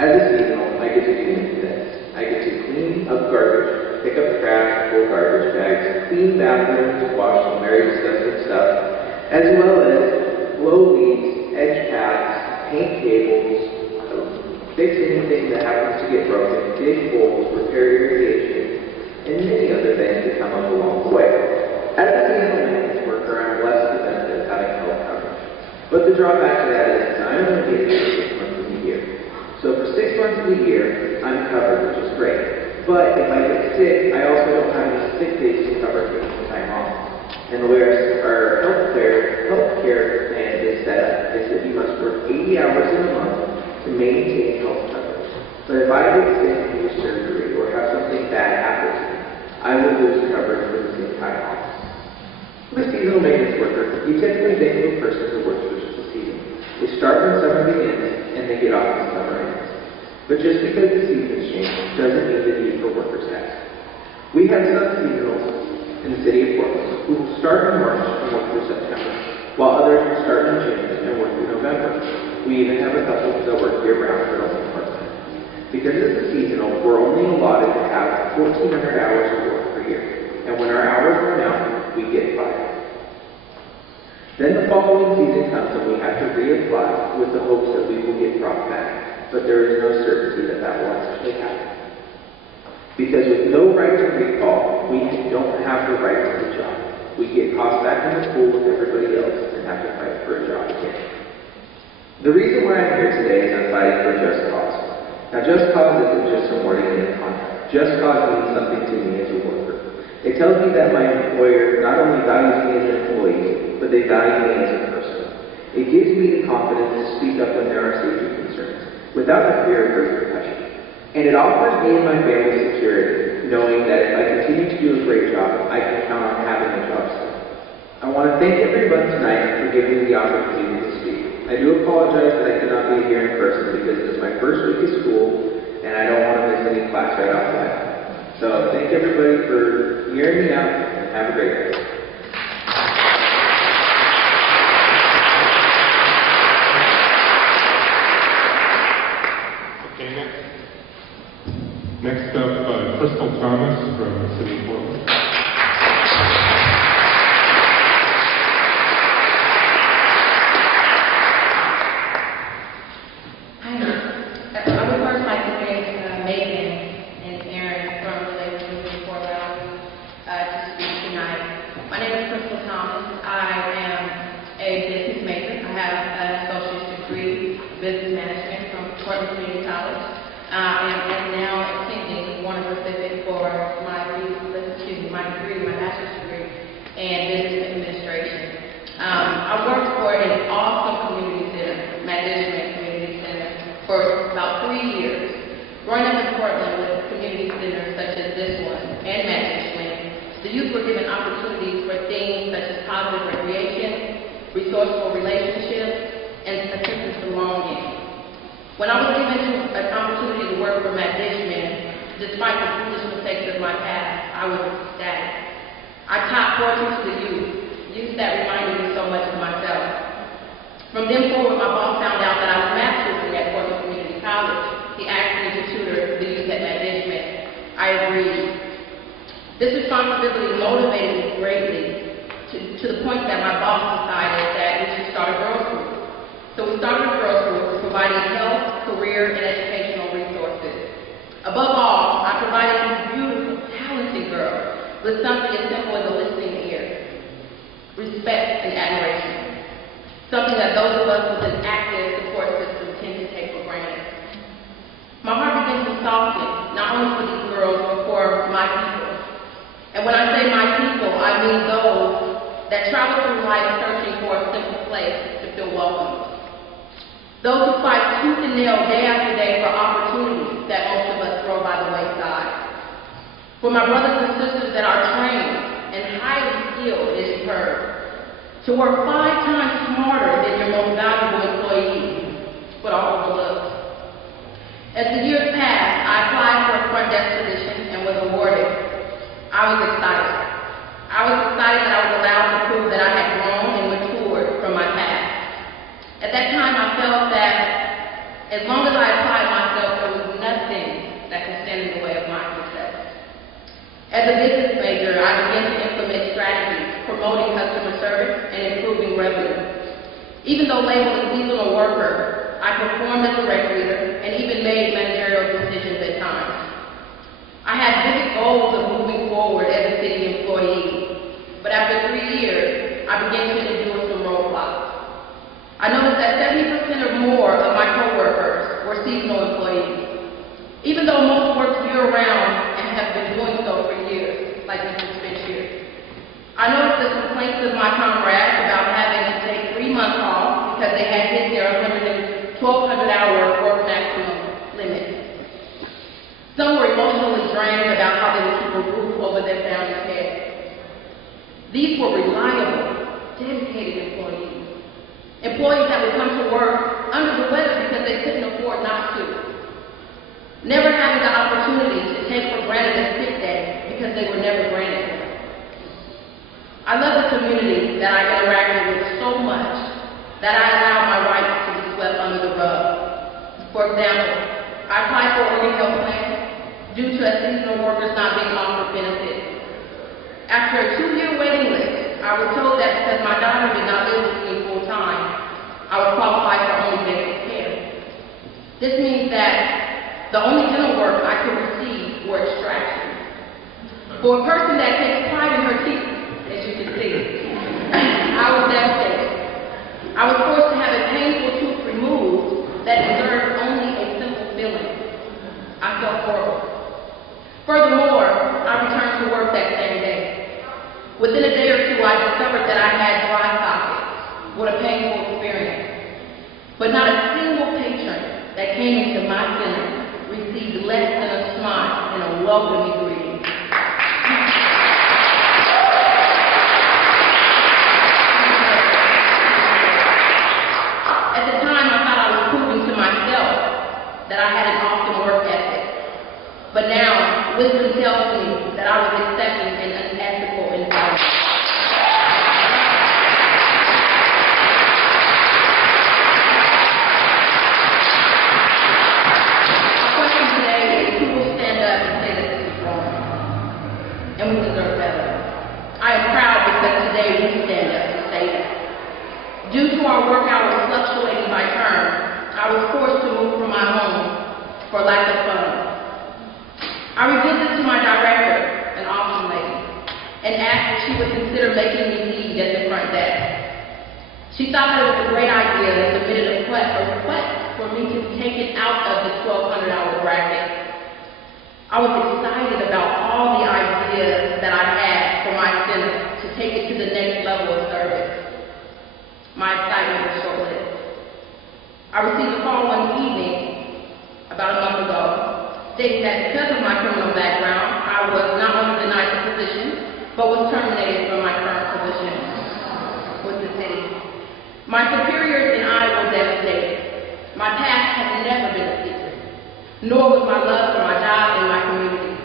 As a seasonal, I get to do this. I get to clean up garbage, pick up trash, pull garbage bags, clean bathrooms, wash some very disgusting stuff, as well as blow leads, edge paths, paint cables, fix anything that happens to get broken, dig holes, repair irrigation, and many other things that come up along the way. As a seasonal maintenance worker, I'm blessed with the benefit of having health coverage. But the drawback to that is I only get paid 6 months of the year. So for 6 months of the year, I'm covered, which is great. But if I get sick, I also don't have any sick days to cover taking time off. And the way our healthcare plan is set up is that you must work 80 hours in a month to maintain health coverage. But if I get sick and do surgery or have something bad happen to me, I will lose coverage for the same time off. With a seasonal maintenance worker, you typically think of a person who works for just a season. They start when summer begins and they get off when summer ends. But just because the seasons change doesn't mean the need for workers has. We have some seasonals in the city of Portland who will start in March and work through September, while others will start in June and work through November. We even have a couple that work year-round but only part-time. Because it's a seasonal, we're only allotted to have 1,400 hours of work per year. And when our hours run out, we get fired. Then the following season comes and we have to reapply with the hopes that we will get brought back. But there is no certainty that that will actually happen. Because with no right to recall, we don't have the right to the job. We get tossed back in the pool with everybody else and have to fight for a job again. The reason why I'm here today is I'm fighting for a just cause. Now, just cause isn't just some wording in a contract. Just cause means something to me as a worker. It tells me that my employer not only values me as an employee, but they value me as a person. It gives me the confidence to speak up when there are safety concerns, without the fear of repercussion. And it offers me and my family security, knowing that if I continue to do a great job, I can count on having a job soon. I want to thank everyone tonight for giving me the opportunity to speak. I do apologize that I could not be here in person because it is my first week of school, and I don't want to miss any class right off the bat. So thank everybody for hearing me out, and have a great day. Next up, Crystal Thomas from the City of Portland. Hi. I would first like to thank Megan and Aaron from the Labor Movement for allowing me to speak tonight. My name is Crystal Thomas. I am a business major. I have an associate's degree in business management from Portland Community College. I am now attending Warner Pacific for my degree, my master's degree in business administration. I worked for an awesome community center, Management Community Center, for about 3 years. Growing up in Portland with community centers such as this one and Management, the youth were given opportunities for things such as positive recreation, resourceful relationships, and a sense of belonging. When I was given an opportunity to work for Management, despite the foolish mistakes of my past, I was ecstatic. I taught poetry to the youth that reminded me so much of myself. From then forward, my boss found out that I was math tutoring at Portland Community College. He asked me to tutor the youth at Management. I agreed. This responsibility motivated me greatly to the point that my boss decided that we should start a girls' group. So we started a girls' group providing health, career, and educational resources. Above all, I provided these beautiful, talented girls with something as simple as a listening ear, respect, and admiration. Something that those of us with an active support system tend to take for granted. My heart began to soften, not only for these girls, but for my people. And when I say my people, I mean those that travel through life searching for a simple place to feel welcome. Those who fight tooth and nail day after day for opportunities that most of us throw by the wayside. For my brothers and sisters that are trained and highly skilled, as you heard, to work 5 times smarter than your most valuable employees, but are overlooked. As the years passed, I applied for a front desk position and was awarded. I was excited. I was excited that I was allowed to prove that I had grown and matured from my past. At that time, I felt that as long as I applied myself, there was nothing that could stand in the way of my success. As a business major, I began to implement strategies promoting customer service and improving revenue. Even though labeled a seasonal worker, I performed as a rec leader and even made managerial decisions at times. I had vivid goals of moving forward as a city employees. But after 3 years, I began to endure some roadblocks. I noticed that 70% or more of my coworkers were seasonal employees, even though most work year-round and have been doing so for years, like Mrs. Finch here. I noticed the complaints of my comrades about having to take 3 months off because they had hit their 1,200-hour work maximum limit. Some were emotionally drained about how they would keep a roof over their family's head. These were reliable, dedicated employees. Employees that would come to work under the weather because they couldn't afford not to. Never having the opportunity to take for granted a sick day because they were never granted one. I love the community that I interacted with so much that I allowed my rights to be swept under the rug. For example, I applied for organ health plan due to a seasonal workers not being offered benefits. After a 2-year waiting list, I was told that because my daughter did not live with me full time, I would qualify for only basic care. This means that the only dental work I could receive were extractions. For a person that takes pride in her teeth, as you can see, I was devastated. I was forced to have a painful tooth removed that deserved only a simple filling. I felt horrible. Furthermore, I returned to work that same day. Within a day or two, I discovered that I had dry sockets. What a painful experience. But not a single patron that came into my center received less than a smile and a welcoming greeting. At the time, I thought I was proving to myself that I had an awesome work ethic. But now, wisdom tells me that I was accepting an unethical environment. My question today is, who will stand up and say that this is wrong? And we deserve better. I am proud because today we stand up to say that. Due to our work hours fluctuating by term, I was forced to move from my home for lack of funds. I revisited to my director, an awesome lady, and asked if she would consider making me lead at the front desk. She thought that it was a great idea and submitted a request for me to be taken out of the 1,200-hour bracket. I was excited about all the ideas that I had for my center to take it to the next level of service. My excitement was short-lived. I received a call one evening, about a month ago, stating that because of my criminal background, I was not only denied the position, but was terminated from my current position with the city. My superiors and I were devastated. My past had never been a secret, nor was my love for my job and my community.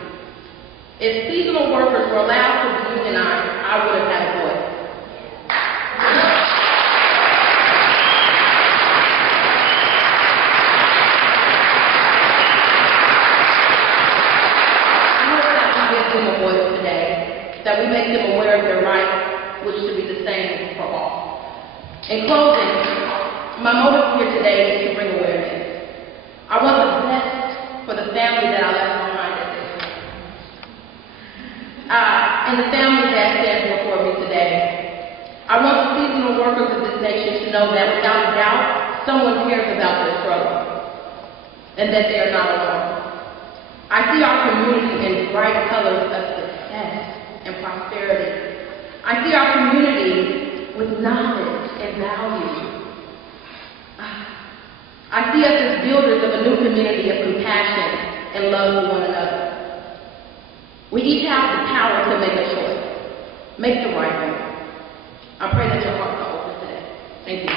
If seasonal workers were allowed to be unionized, I would have had a voice. That we make them aware of their rights, which should be the same for all. In closing, my motive here today is to bring awareness. I want the best for the family that I left behind at this time. And the family that stands before me today. I want the seasonal workers of this nation to know that without a doubt, someone cares about their struggle and that they are not alone. I see our community in bright colors of success and prosperity. I see our community with knowledge and value. I see us as builders of a new community of compassion and love for one another. We each have the power to make a choice, make the right one. I pray that your hearts are open today. Thank you.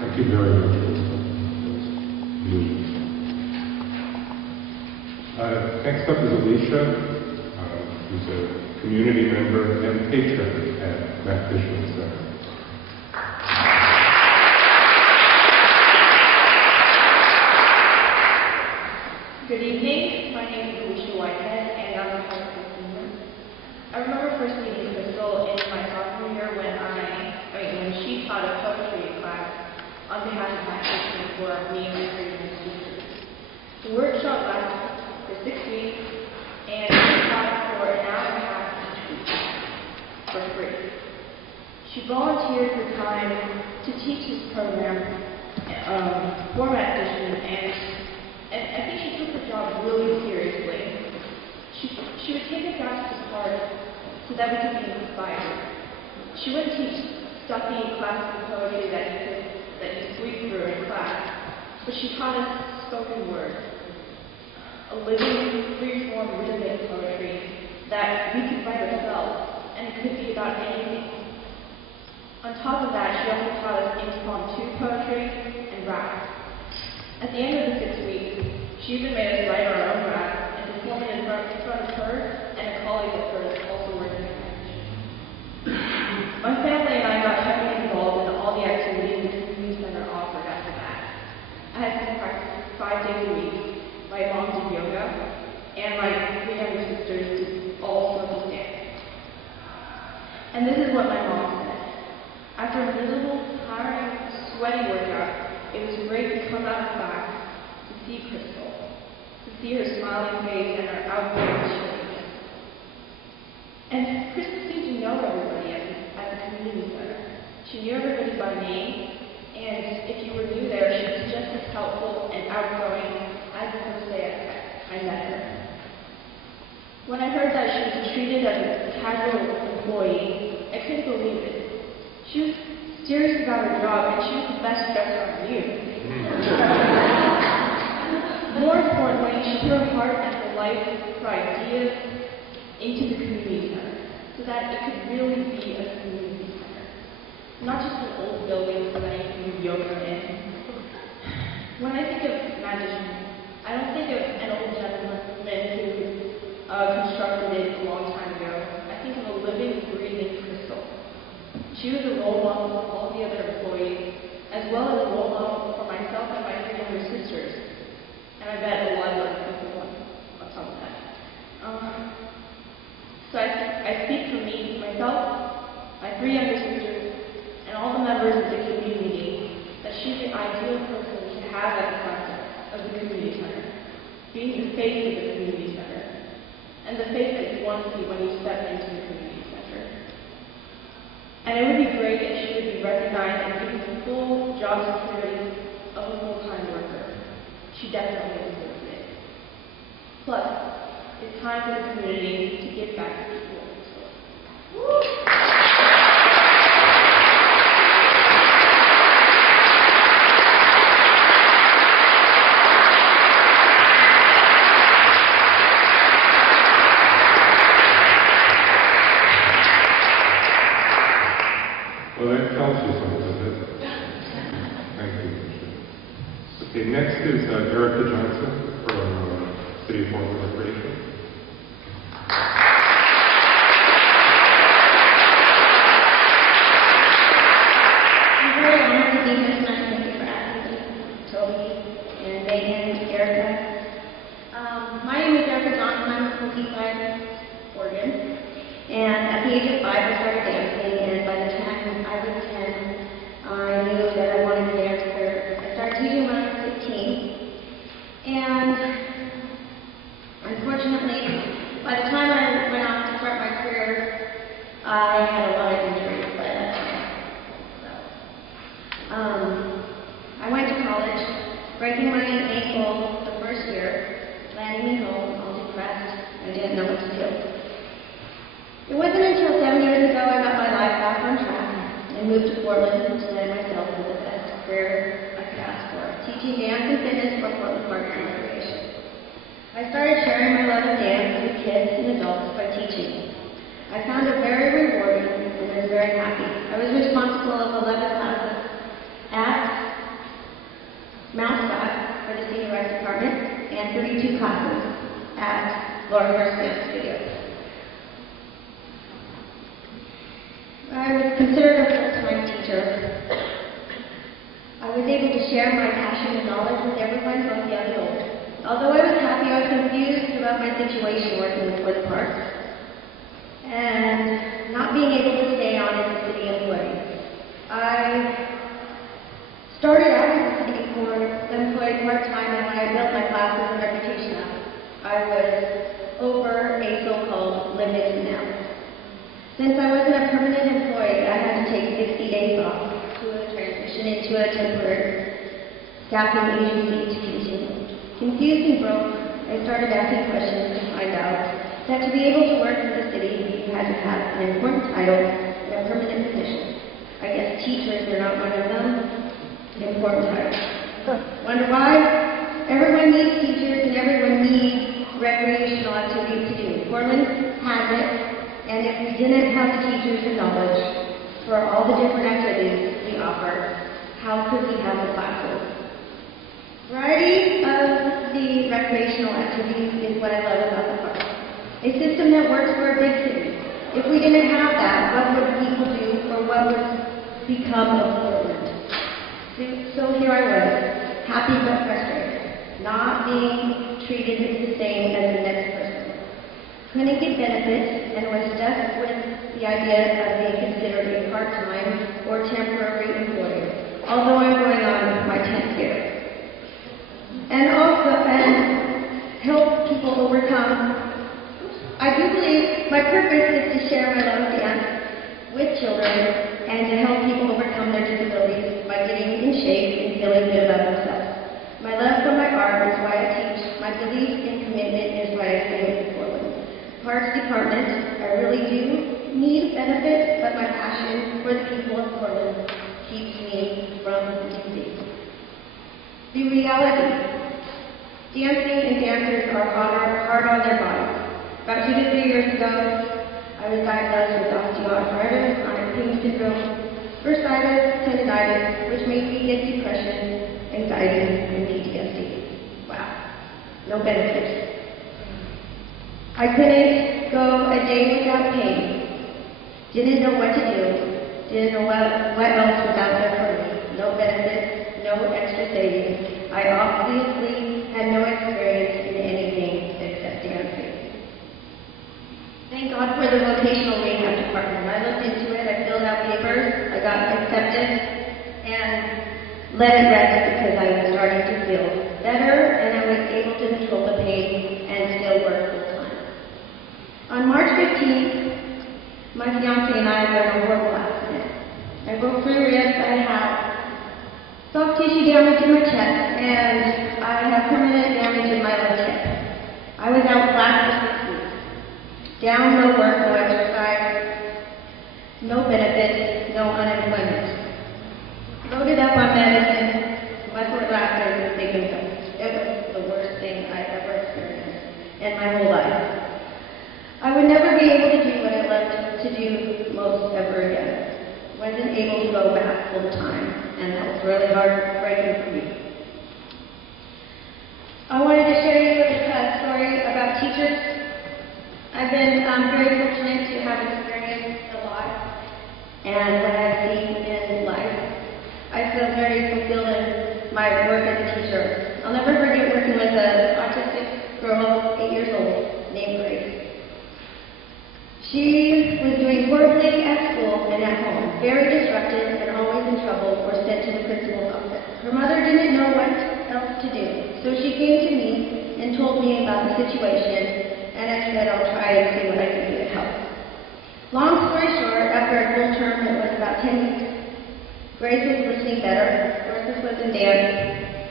Thank you very much. Next up is Alicia, who's a community member and patron at Matt Fishman Center. Good evening. My name is Alicia Whitehead, on behalf of my system for me and my previous teachers. The workshop lasted for 6 weeks, and we taught for an hour and a half each week for free. She volunteered her time to teach this program format edition, and I think she took her job really seriously. She would take us out to the park so that we could be inspired. She wouldn't teach stuffy classical poetry that you sweep through in class, but she taught us spoken word, a living, free-form rhythmic poetry that we could write ourselves, and it could be about anything. On top of that, she also taught us impromptu poetry and rap. At the end of the 6 weeks, she even made us write our own rap and perform it in front of her and a colleague of hers also working in competition. My family and I got heavily involved in all the activities the community center offered after that. I had some practice 5 days a week. My mom did yoga, and my 3 younger sisters did all sorts of dance. And this is what my mom said. After a miserable, tiring, sweaty workout, it was great to come out of class to see Crystal, to see her smiling face and her outgoing chilliness. And Crystal seemed to know everybody at the community center. She knew everybody by name, and if you were new there, she was just as helpful and outgoing as the first day I met her. When I heard that she was treated as a casual employee, I couldn't believe it. She was serious about her job, and she was the best dresser on you. More importantly, she put her heart and her life, her ideas into the community center, so that it could really be a community center. Not just an old building so that you can do yoga in. When I think of Magician, I don't think of an old gentleman who constructed it a long time ago. I think of a living, breathing crystal. She was a role model for all the other employees, as well as a role model for myself and my 3 younger sisters. And I bet a lot of other people on top of that. So I speak for me, myself, my 3 younger sisters, and all the members of the community, that she's the ideal person to have at the front of the community center, being the face of the community center, and the face that you want to see when you step into the community center. And it would be great if she would be recognized and given the full job security of a full-time worker. She definitely deserves it. Plus, it's time for the community to give back to people. Well, that tells you something, doesn't it? Thank you. Okay, next is Erica Johnson from City of Portland Recreation. I'm very honored to be here tonight. Thank you for asking me, Toby, and Megan, Erica. My name is Erica Johnson. I'm from Seaside, Oregon. And at the age of 5, I started dancing, and by the time I was 10, I knew that I wanted to dance. I started teaching when I was 15. And unfortunately, by the time I went off to start my career, I had a lot of injuries by that time. I went to college, breaking my ankle the first year, landing me home, all depressed. I didn't know what to do. It wasn't until 7 years ago I got my life back on track and moved to Portland to land myself with the best career I could ask for, teaching dance and fitness for Portland Parks and Recreation. I started sharing my love of dance with kids and adults by teaching. I found it very rewarding and was very happy. I was responsible of 11 classes at Mascot for the Senior Rights Department and 32 classes at Laura First Dance Studio. I was considered a full-time teacher. I was able to share my passion and knowledge with everyone, both young and old. Although I was happy, I was confused about my situation working for the parks and not being able to stay on as a city employee. I started employed part-time, and when I built my classes and reputation up, I was over a so-called limited amount. Since I wasn't a permanent employee, I had to take 60 days off to transition into a temporary staffing agency to continue. Confused and broke, I started asking questions to find out that to be able to work for the city, you had to have an important title and a permanent position. I guess teachers are not one of them. Important titles. Wonder why? Everyone needs teachers and everyone needs recreational activities to do. Portland has it, and if we didn't have the teachers and knowledge for all the different activities we offer, how could we have the classes? Variety of the recreational activities is what I love about the park. A system that works for a big city. If we didn't have that, what would people do, or what would become of Portland? So here I was, happy but frustrated, not being treated the same as the next person. Couldn't get benefits and was stuck with the idea of being considered a part-time or temporary employee, although I'm going on my 10th year. And help people overcome. I do believe my purpose is to share my love of dance with children and to help people overcome their disabilities by getting in shape and feeling good about themselves. My love for my art is why I teach. My belief in commitment is why I stay with Portland. Parks Department, I really do need benefits, but my passion for the people of Portland keeps me from losing. The reality. Dancing and dancers are hard on their bodies. About 2 to 3 years ago, I was diagnosed with osteoarthritis, chronic pain syndrome, bursitis, tendinitis, which made me get depression, anxiety, and PTSD. Wow. No benefits. I couldn't go a day without pain. Didn't know what to do. Didn't know what else was out there for me. No benefits, no extra savings. I obviously had no experience in anything except dancing. Thank God for the vocational rehab department. I looked into it, I filled out papers, I got accepted, and let it rest because I was starting to feel better and I was able to control the pain and still work full time. On March 15th, my fiance and I were in a horrible accident. I broke 3 ribs, I had soft tissue damage in my chest, and I have permanent damage in my left hip. I was out flat for 6 weeks. Down, no work, no exercise, no benefits, no unemployment. Loaded up on medicine, muscle relaxers, and sleeping pills. It was the worst thing I ever experienced in my whole life. I would never be able to do what I loved to do most ever again. Wasn't able to go back full time, and that was really heartbreaking for me. I wanted to share you a story about teachers. I've been very fortunate to have experienced a lot, and what I've seen in life. I feel very fulfilled in my work as a teacher. I'll never forget working with an autistic girl, 8 years old, named Grace. She was doing horribly at school and at home, very disruptive and always in trouble or sent to the principal's office. Her mother didn't know what else to do, so she came to me and told me about the situation, and I said I'll try and see what I can do to help. Long story short, after a full term, it was about 10 weeks, Grace was listening better, of course this was in dance,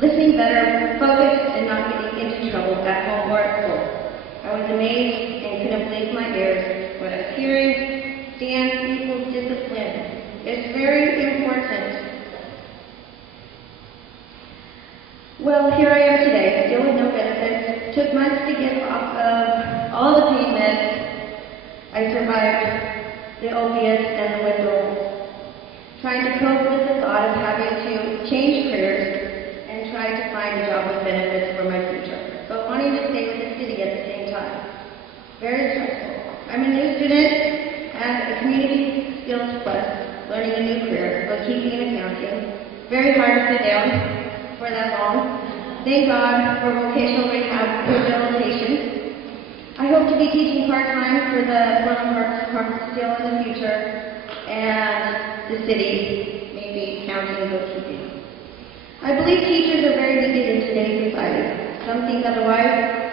listening better, focused, and not getting into trouble at home or at school. I was amazed and couldn't believe my ears. What I was hearing, dance equals discipline. It's very important. Well, here I am today, still with no benefits. Took months to get off of all the pain meds. I survived the opiates and the withdrawals. Trying to cope with the thought of having to change careers and try to find a job with benefits for my future, but wanting to stay with the city at the same time. Very stressful. I'm a new student at a community skills plus, learning a new career, bookkeeping and accounting. Very hard to sit down for that long. Thank God for vocational rehabilitation. I hope to be teaching part-time for the Portland Parks Department still in the future, and the city, maybe counting and bookkeeping. I believe teachers are very needed in today's society. Some think otherwise.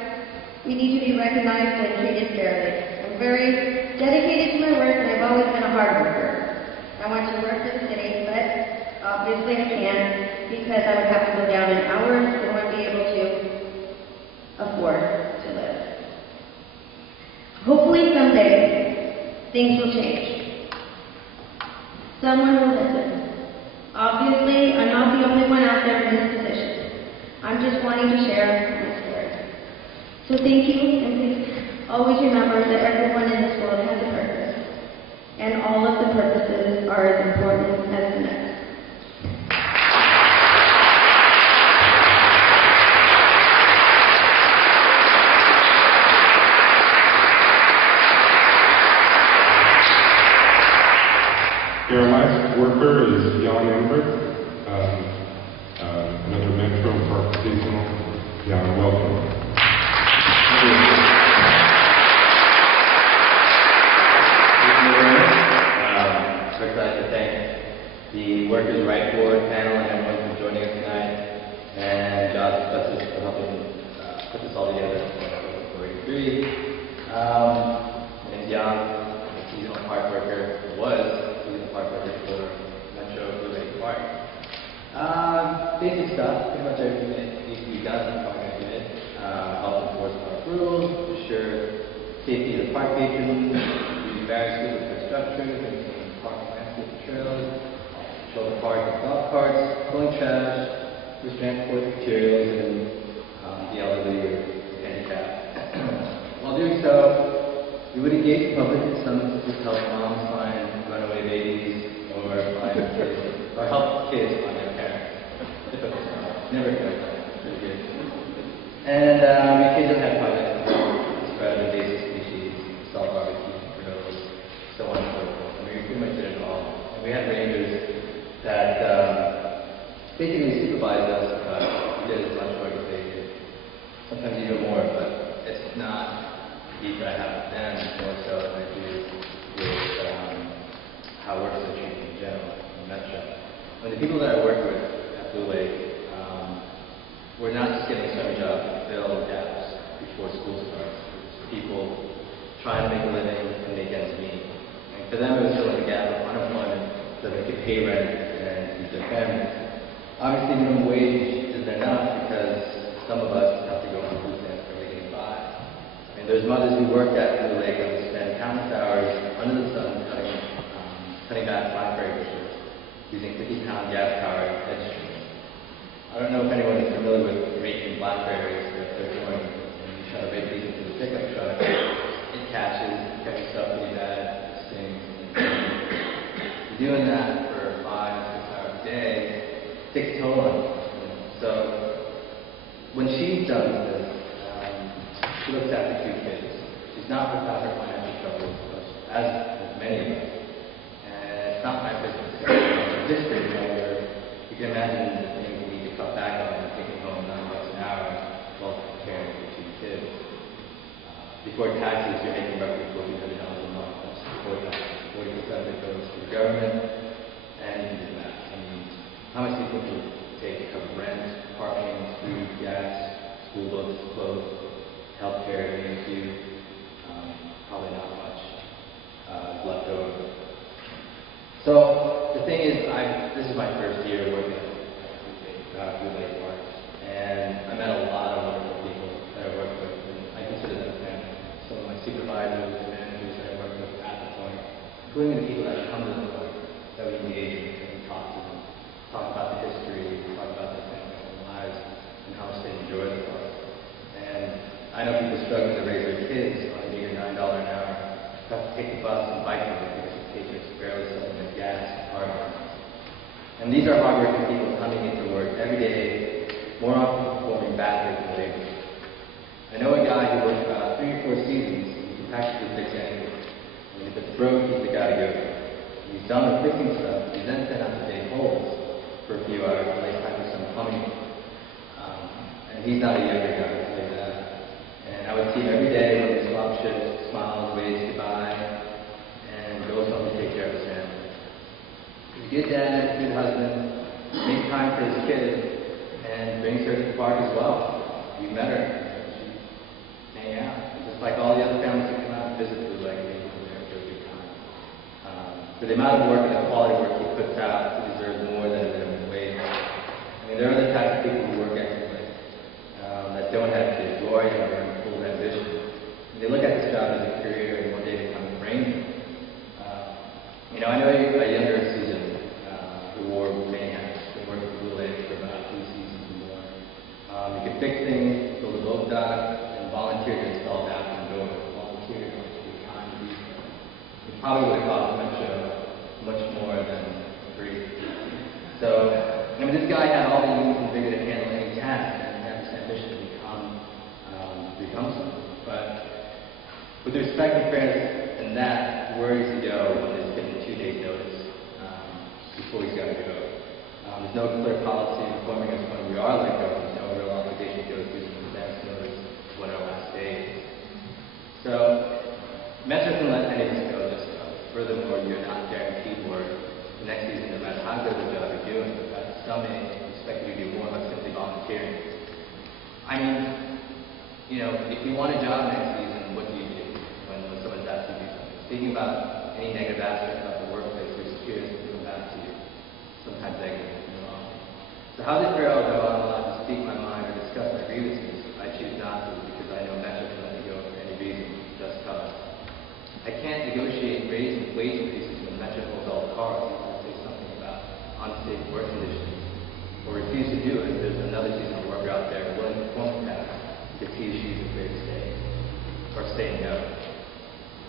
We need to be recognized and treated fairly. I'm very dedicated to my work, and I've always been a hard worker. I want to work for the city, but obviously I can't because I would have to go down in hours and wouldn't be able to afford to live. Hopefully someday things will change. Someone will listen. Obviously, I'm not the only one out there in this position. I'm just wanting to share my story. So thank you, and please always remember that everyone in this world has a purpose, and all of the purposes are as important as the next. Our last worker is Jan Embrick, another Metro Park seasonal. Jan, welcome. So excited to thank the Workers' Right Board panel and everyone for joining us tonight, and Josh Specialist for helping put this all together for 43. My name's Jan. I'm a seasonal park worker. Park worker for Metro Blue Lake Park. Basic stuff, pretty much everything that needs to be done in the park unit. Help enforce park rules, ensure safety of the park patrons, use various tools for structure, maintain park landscape trails, control the park with golf carts, pulling trash, push transport materials, and the elderly or handicapped. While doing so, we would engage the public in some instances to help moms find runaway babies or find kids, or help kids find their parents. Never good. Pretty good. And we occasionally have projects to spread invasive species, sell barbecue, grills, so on and so forth. And we pretty much did it all. And we had rangers that basically supervised us, but we did as much work as they did. Sometimes even more, but it's not the that I have with them, more so than I do with how workers are treated in general in Metro. When the people that I work with at Blue Lake, we're not just getting a summer job to fill gaps before school starts. It's people trying to make a living and make ends meet. And for them, it was filling the gap of unemployment so they could pay rent and feed their families. Obviously, minimum wage isn't enough because some of us have to go on food stamps for getting by. And there's mothers who work at Blue Lake and spend countless hours under the sun cutting back blackberry bushes using 50-pound gas-powered head strings. I don't know if anyone is familiar with raking blackberries that they're doing. When you try to rake these into the pickup truck, it catches, catches stuff pretty bad, it stings. Doing that for 5 to 6 hours a day takes a toll on you. So when she's done with this, she looks after 2 kids. She's not without her financial troubles, as with many of us. And it's not my business. In history, however, you can imagine the things we need to cut back on and taking home $9 an hour while caring for 2 kids. Before taxes, you're making roughly $1,400 a month. That's before taxes. 40% of it goes to the government, and you can do that. I mean, how much do you think it would take to cover rent, parking, food, gas, school books, clothes, healthcare, ASU? Probably not much left over. So the thing is, this is my first year working at Blue Lake Park, and I met a lot of wonderful people that I worked with, and I consider them family. Some of my supervisors and managers that I worked with at the point, including the people that come to the park, that we engage with and we talk to them, talk about the history, talk about their family and lives, and how much they enjoy the park. And I know people struggling to raise their kids on a meager $9 an hour, have to take the bus and bike with it because the patrons barely selling their gas and parking. And these are hardworking people coming into work every day, more often performing bad physical labor. I know a guy who works about 3 or 4 seasons, he can practically fix anything. And if it's broke, he's the guy to go to. When he's done with fixing stuff, he's then sent out to dig holes for a few hours to lay pipe for some plumbing. And he's not a younger guy, I'll tell you that. And I would see him every day when he swap shifts, smiles, waves goodbye, and goes home to take care of his family. He's a good dad, good husband, makes time for his kids, and brings her to the park as well. We met her. She hang out. Just like all the other families that come out and visit Blue Lake, they were there for a good time. For the amount of work and the quality work he puts out, he deserves more than a minimum wage. I mean, there are the types of people who work at Blue Lake that don't have the glory or full ambition. They look at this job as a career and one day become a ranger. I know a younger season who wore many hats and worked for Blue Lake for about 2 seasons or more. You could fix things, build a boat dock, and volunteer to install bathroom doors. Volunteer to be kind to people. It probably would have cost much more than free. So, this guy had all the means and vigor to handle any task, and he had this ambition to become something. But with respect and fairness in that, where does he go when he's given 2 days notice before he's got to go? There's no clear policy informing us when we are let go. There's no real obligation to go through some advance notice when our last day is. So, Metro doesn't let any of us go just go. Furthermore, you're not guaranteed work the next season, no matter how good of a job you're doing. Some may expect you to do more by simply volunteering. If you want a job next season, what do you do when someone's asked you to do something? Speaking about any negative aspects of the workplace, there's peers who come back to you, sometimes negative and wrong. So how did Farrell go on allowed to speak my mind or discuss my grievances? I choose not to because I know Metro can let me go for any reason, just cause. I can't negotiate wage increases when Metro holds all the cards. I say something about unsafe work conditions, or refuse to do it if there's another seasonal worker out there willing to perform the task because he or she is afraid to stay, or saying no.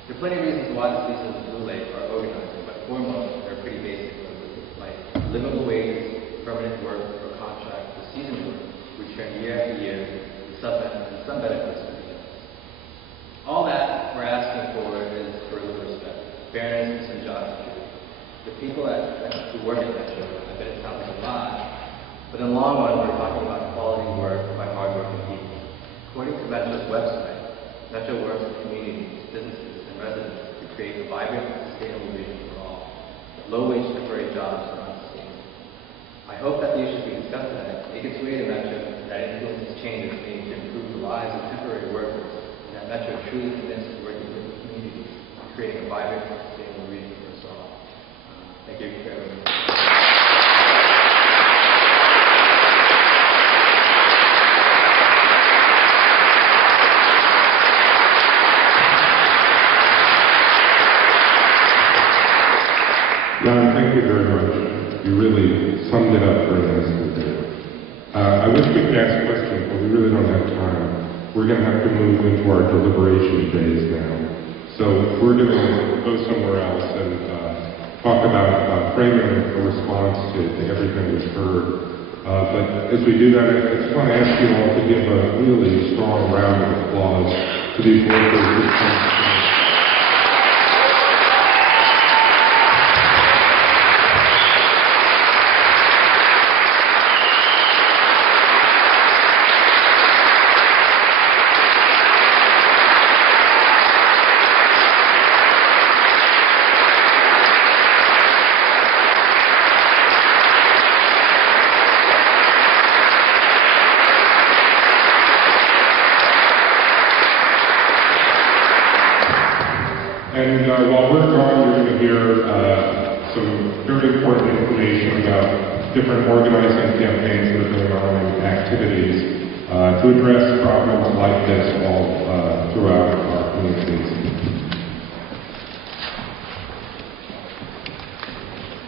There are plenty of reasons why the seasons of Blue Lake are organizing, but foremost, they're pretty basic, like livable wages, permanent work, or contract for season work, return year after year, with some benefits for the guests. All that we're asking for is for a little respect, fairness, and some job security. The people who work at Metro, I bet it sounds like a lot, but in the long run, we're talking about quality work by hardworking people. According to Metro's website, Metro works with communities, businesses, and residents to create a vibrant, sustainable region for all. Low-wage temporary jobs are unsustainable. I hope that the issues we discussed tonight make its way to Metro that influences changes made to improve the lives of temporary workers, and that Metro truly commits to working with the communities and creating a vibrant, sustainable region for us all. Thank you very much. Ron, thank you very much. You really summed it up very nicely there. I wish we could ask questions, but we really don't have time. We're going to have to move into our deliberation phase now. So we're going to go somewhere else and talk about framing a response to everything we've heard. But as we do that, I just want to ask you all to give a really strong round of applause to these workers who come. And while we're gone, you're going to hear some very important information about different organizing campaigns that are going on and activities to address problems like this all throughout our communities.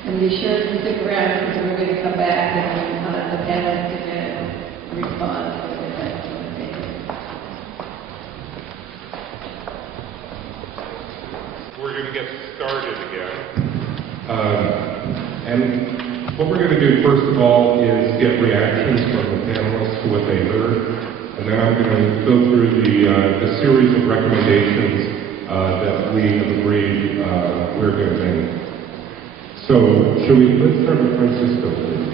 And be sure to stick around because we're going to come back and the panelists are going to respond to the questions. We're going to get started again. And what we're going to do first of all is get reactions from the panelists to what they heard. And then I'm going to go through the series of recommendations that we have agreed we're going to make. So, let's start with Francisco, please.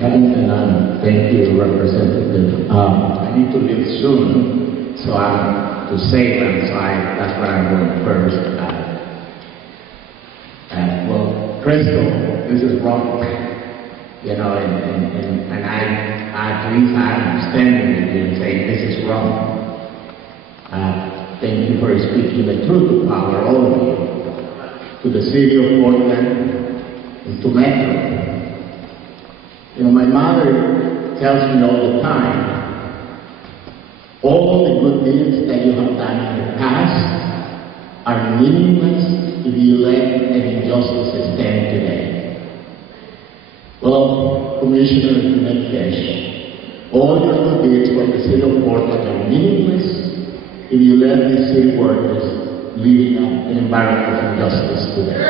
Thank you, Representative. I need to leave soon, so I'm to save them, so that's what I'm doing first. Well, Crystal, this is wrong. you know, and I agree, I'm standing with you and saying this is wrong. Thank you for speaking the truth to power, all of you, to the city of Portland, and to Metro. You know, my mother tells me all the time, all the good deeds that you have done in the past are meaningless if you let an injustice stand today. Well, Commissioner Menkesh, all your good deeds for the city of Portland are meaningless if you let these city workers live in an environment of injustice today.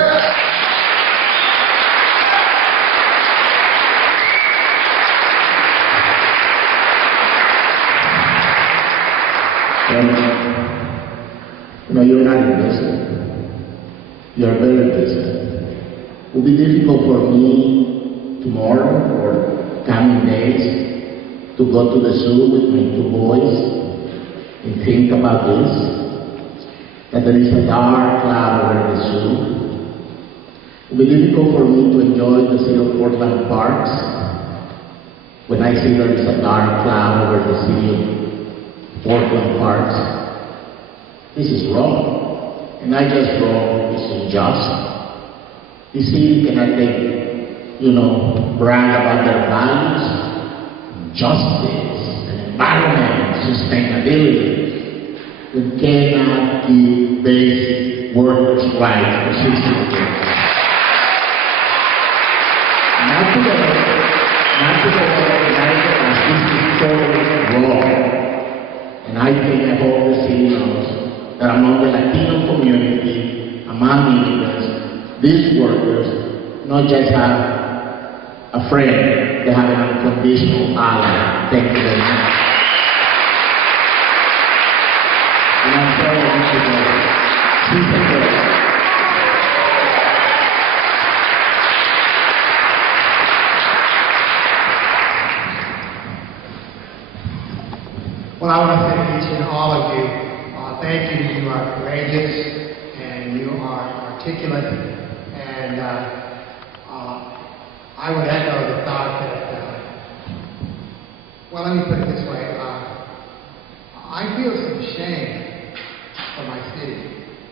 You know, you're not invested. You're very busy. It will be difficult for me tomorrow or coming days to go to the zoo with my 2 boys and think about this, that there is a dark cloud over the zoo. It will be difficult for me to enjoy the city of Portland parks when I see there is a dark cloud over the city of Portland parks. This is wrong. And not just wrong, it's unjust. You see, you cannot take, brag about their values, justice, and environment, sustainability. You cannot give basic workers' rights for citizens. Not today, as this is totally wrong. And I think I hope the city knows that among the Latino community, among immigrants, these workers not just have a friend, they have an unconditional ally. Thank you very much. And I'm sorry I wish you Well, I want to thank each and all of you. Thank you. You are courageous and you are articulate. And I would echo the thought that, let me put it this way. I feel some shame for my city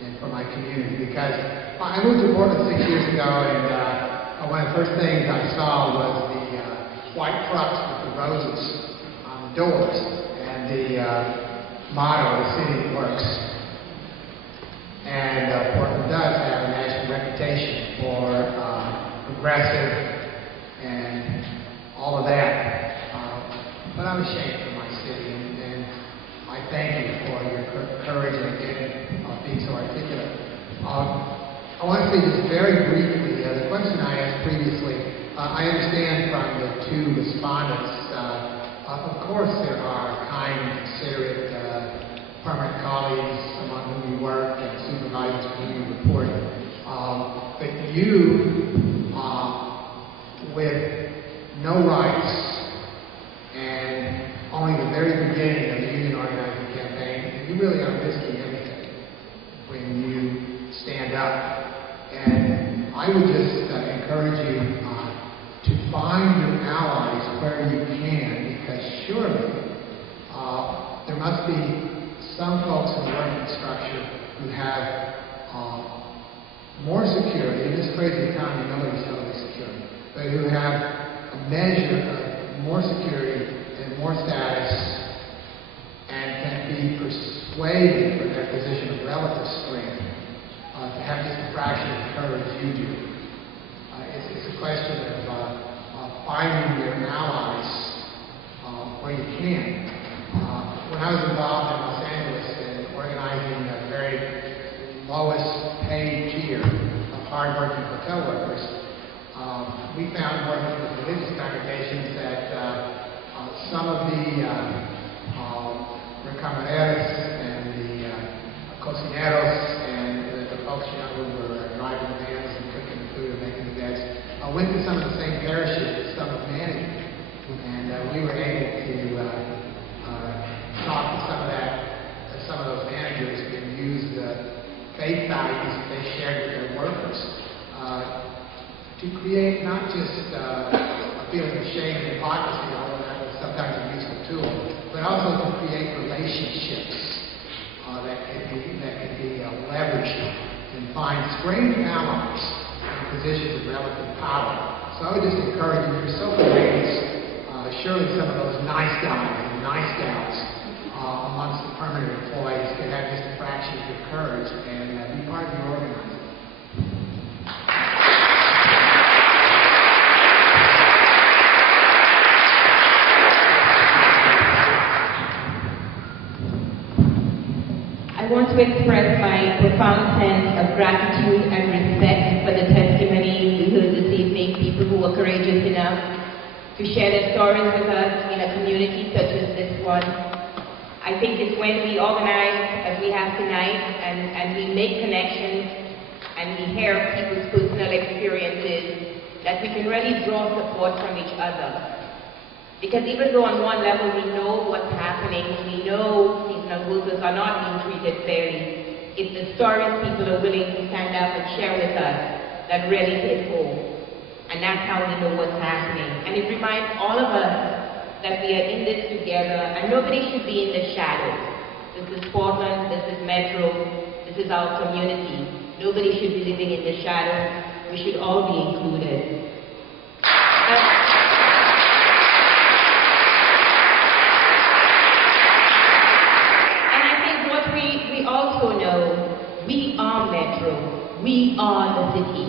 and for my community because I moved to Portland 6 years ago, and one of the first things I saw was the white trucks with the roses on the doors. The motto, the city works. And Portland does have a national reputation for progressive and all of that. But I'm ashamed for my city, and I thank you for your courage and being so articulate. I want to say just very briefly, the question I asked previously, I understand from the 2 respondents, of course there are kind, considerate, permanent colleagues among whom you work and supervisors for whom you report. But you, with no rights and only the very beginning of the union organizing campaign, you really are risking everything when you stand up. And I would just encourage you to find your allies where you can, because surely there must be some folks in the working structure who have more security. In this crazy economy, nobody's totally secure, but who have a measure of more security and more status and can be persuaded from their position of relative strength to have just a fraction of the courage you do. It's a question of finding your allies where you can. When I was involved in Los Angeles in organizing the very lowest paid tier of hardworking hotel workers, we found working with religious congregations that some of the recamareros and the cocineros and the folks who were driving the vans and cooking the food and making the beds went to some of the same parishes that some of managed. And we were able to talk to some of those managers and use the faith values that they shared with their workers to create not just a feeling of shame and hypocrisy, although that was sometimes a useful tool, but also to create relationships that can be leveraged and find strange allies in positions of relative power. So I would just encourage you, you're so courageous, surely some of those nice guys and nice gals amongst the permanent employees can have just a fraction of your courage and be part of the organizing. I want to express my profound sense of gratitude and respect for the testimony we heard this evening, people who were courageous enough to share their stories with us in a community such as this one. I think it's when we organize as we have tonight and we make connections and we hear people's personal experiences that we can really draw support from each other. Because even though on one level we know what's happening, we know seasonal workers are not being treated fairly, it's the stories people are willing to stand up and share with us that really hit home. And that's how we know what's happening. And it reminds all of us that we are in this together and nobody should be in the shadows. This is Portland, this is Metro, this is our community. Nobody should be living in the shadows. We should all be included. We also know we are Metro, we are the city.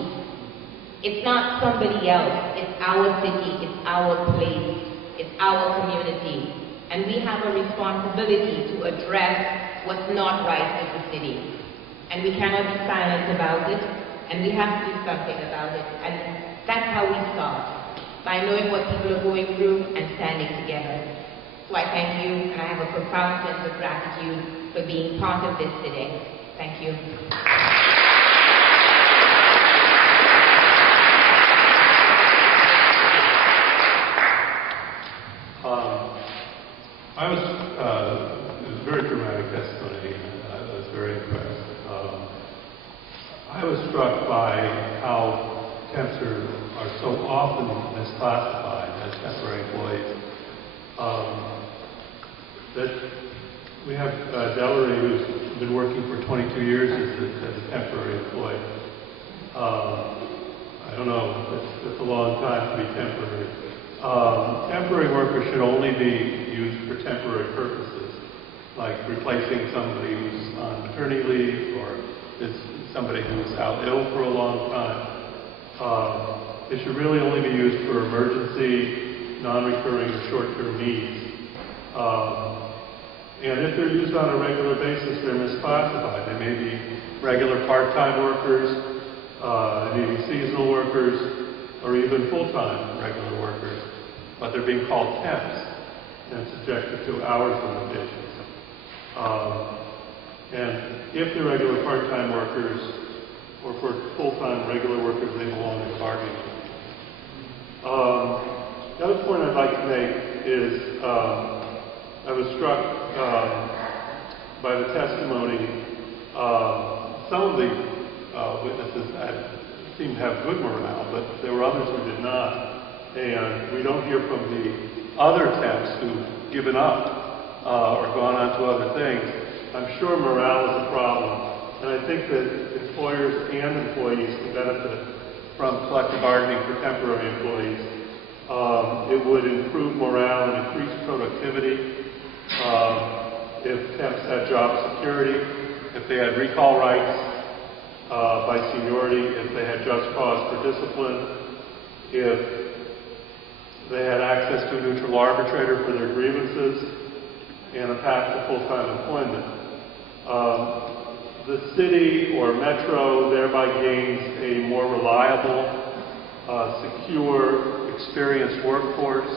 It's not somebody else, it's our city, it's our place, it's our community. And we have a responsibility to address what's not right with the city. And we cannot be silent about it, and we have to do something about it. And that's how we start, by knowing what people are going through and standing together. So I thank you, and I have a profound sense of gratitude for being part of this today. Thank you. It was a very dramatic testimony. I was very impressed. I was struck by how temps are so often misclassified as temporary employees. That we have Delary, who's been working for 22 years as a temporary employee. I don't know, it's a long time to be temporary. Temporary workers should only be used for temporary purposes, like replacing somebody who's on maternity leave or is somebody who's out ill for a long time. They should really only be used for emergency, non-recurring, or short-term needs. And if they're used on a regular basis, they're misclassified. They may be regular part-time workers, they may be seasonal workers, or even full-time regular workers. But they're being called temps and subjected to hours limitations. And if they're regular part-time workers or for full-time regular workers, they belong in the bargaining. The other point I'd like to make is I was struck by the testimony. Some of the witnesses seemed to have good morale, but there were others who did not. And we don't hear from the other temps who've given up or gone on to other things. I'm sure morale is a problem. And I think that employers and employees can benefit from collective bargaining for temporary employees. It would improve morale and increase productivity. If temps had job security, if they had recall rights by seniority, if they had just cause for discipline, if they had access to a neutral arbitrator for their grievances, and a path to full-time employment. The city or metro thereby gains a more reliable, secure, experienced workforce.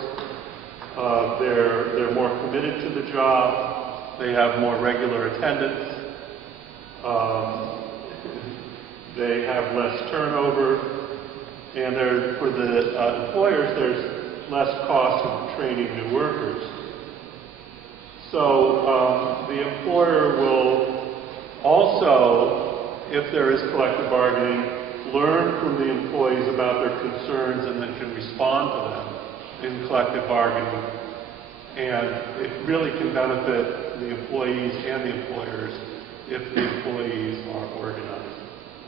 They're more committed to the job. They have more regular attendance. They have less turnover. And for the employers, there's less cost of training new workers. So the employer will also, if there is collective bargaining, learn from the employees about their concerns and then can respond to them. in collective bargaining, and it really can benefit the employees and the employers if the employees are organized.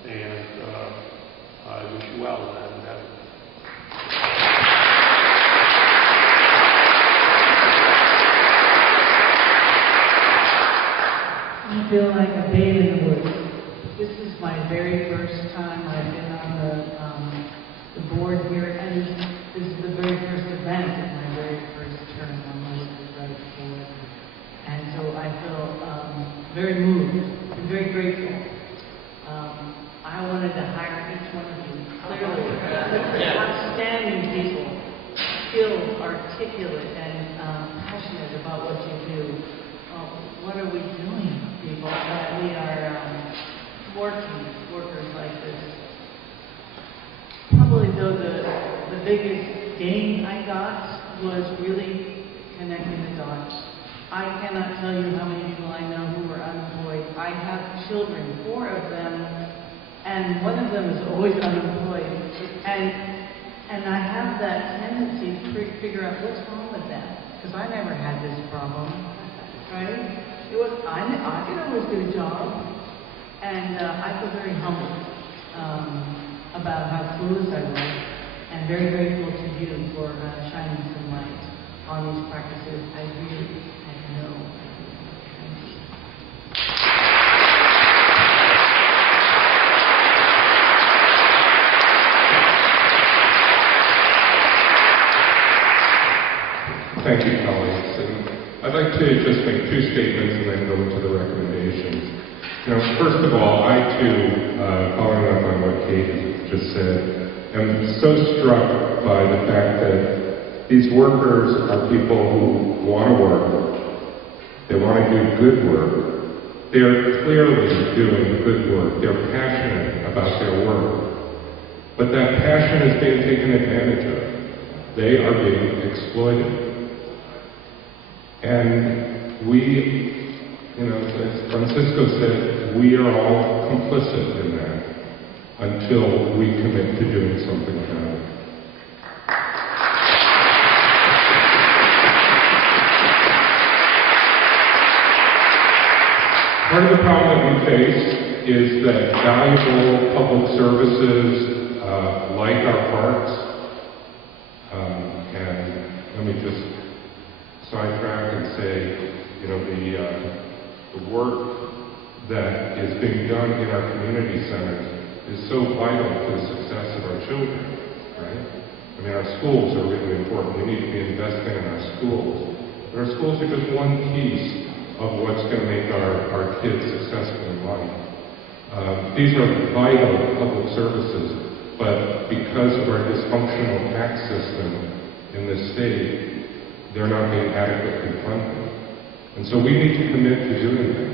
And I wish you well in that endeavor. I feel like a babe in the woods. This is my very first time I've been on the board here, and this is the very first event of my very first term on the Workers' Rights Board. And so I feel very moved and very grateful. I wanted to hire each one of you. Clearly, outstanding people, skilled, articulate, and passionate about what you do. What are we doing, people, that we are workers like this? Probably, though, the biggest gain I got was really connecting the dots. I cannot tell you how many people I know who are unemployed. I have children, 4 of them, and one of them is always unemployed. And I have that tendency to figure out what's wrong with them, because I never had this problem, right? I could always get a job, and I feel very humbled about how clueless I was, and very grateful to you for shining some light on these practices. I really had no idea. Thank you. Thank you, colleagues. And I'd like to just make 2 statements and then go into the recommendations. First of all, I too, following up on what Kate just said, am so struck by the fact that these workers are people who want to work. They want to do good work. They are clearly doing good work. They're passionate about their work. But that passion is being taken advantage of. They are being exploited. And we, as Francisco said, we are all complicit in that until we commit to doing something about it. Part of the problem that we face is that valuable public services like our parks, and let me just sidetrack and say, the work that is being done in our community centers is so vital to the success of our children, right? Our schools are really important. We need to be investing in our schools. But our schools are just one piece of what's going to make our kids successful in life. These are vital public services, but because of our dysfunctional tax system in this state, they're not being adequately funded. And so we need to commit to doing that,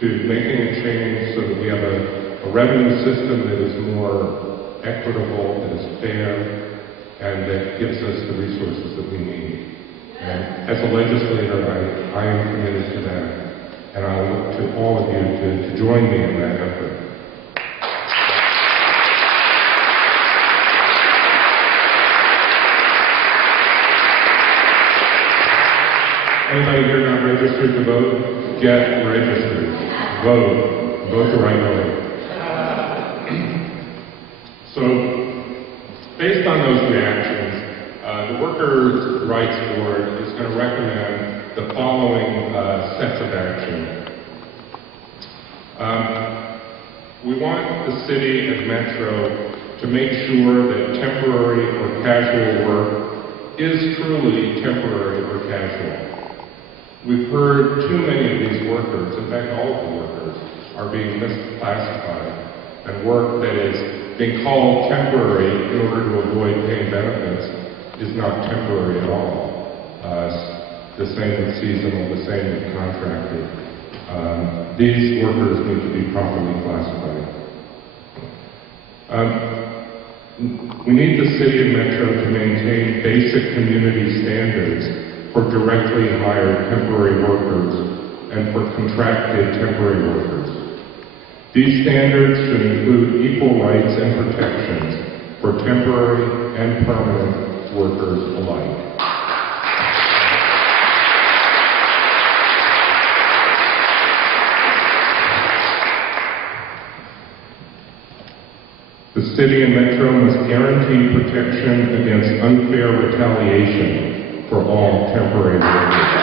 to making a change so that we have a revenue system that is more equitable, that is fair, and that gives us the resources that we need. And as a legislator, I am committed to that, and I look to all of you to join me in that effort. Anybody here not registered to vote? Get registered. Vote. Vote the right way. So, based on those reactions, the Workers' Rights Board is going to recommend the following sets of action. We want the city and Metro to make sure that temporary or casual work is truly temporary or casual. We've heard too many of these workers, in fact all of the workers, are being misclassified, and work that is being called temporary in order to avoid paying benefits is not temporary at all. The same with seasonal, the same with contracted. These workers need to be properly classified. We need the city and Metro to maintain basic community standards for directly hired temporary workers and for contracted temporary workers. These standards should include equal rights and protections for temporary and permanent workers alike. The city and Metro must guarantee protection against unfair retaliation for all temporary workers.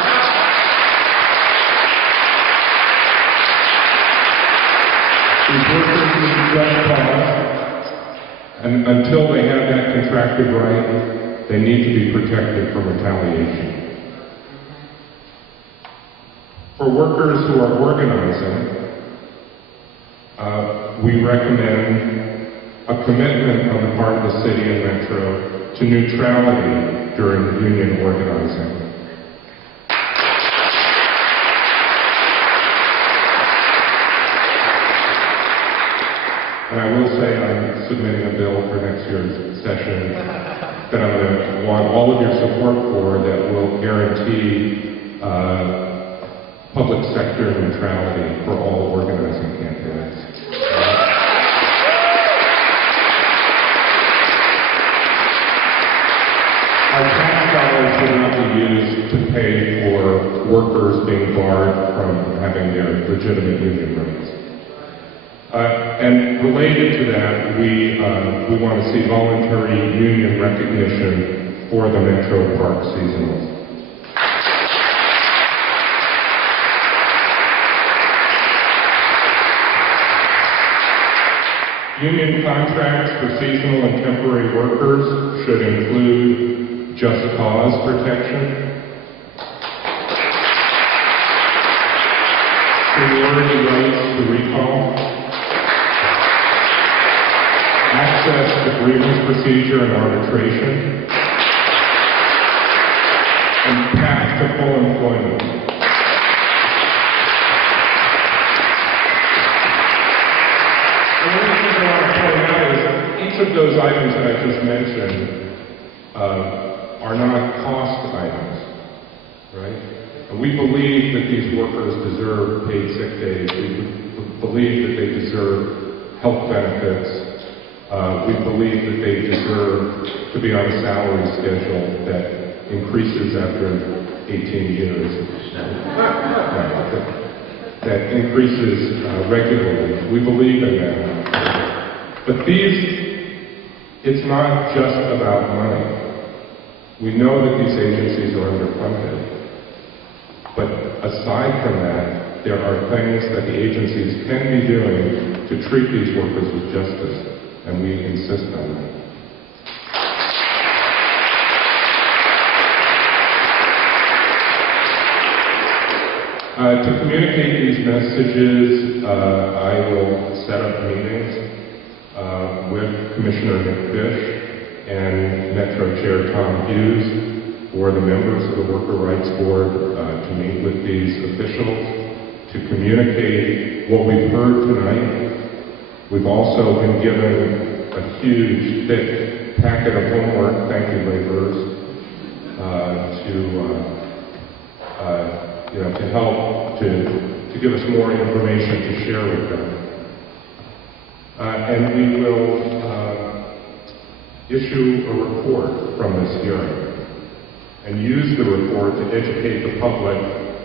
These workers need just cause, and until they have that contracted right, they need to be protected from retaliation. For workers who are organizing, we recommend a commitment on the part of the city and Metro to neutrality during union organizing. And I will say I'm submitting a bill for next year's session that I'm going to want all of your support for that will guarantee public sector neutrality for all organizing candidates. Our tax dollars should not be used to pay for workers being barred from having their legitimate union rights. And related to that, we want to see voluntary union recognition for the Metro Park seasonals. Union contracts for seasonal and temporary workers should include just cause protection, seniority rights to recall, access to grievance procedure and arbitration, and path to full employment. And one of the things I want to point out is each of those items that I just mentioned are not cost items, right? And we believe that these workers deserve paid sick days. We believe that they deserve health benefits. We believe that they deserve to be on a salary schedule that increases after 18 years. That increases regularly. We believe in that. But it's not just about money. We know that these agencies are underfunded. But aside from that, there are things that the agencies can be doing to treat these workers with justice, and we insist on that. To communicate these messages, I will set up meetings with Commissioner McFish and Metro Chair Tom Hughes or the members of the Worker Rights Board to meet with these officials to communicate what we've heard tonight. We've also been given a huge, thick packet of homework, thank you laborers, to help to give us more information to share with them. And we will issue a report from this hearing and use the report to educate the public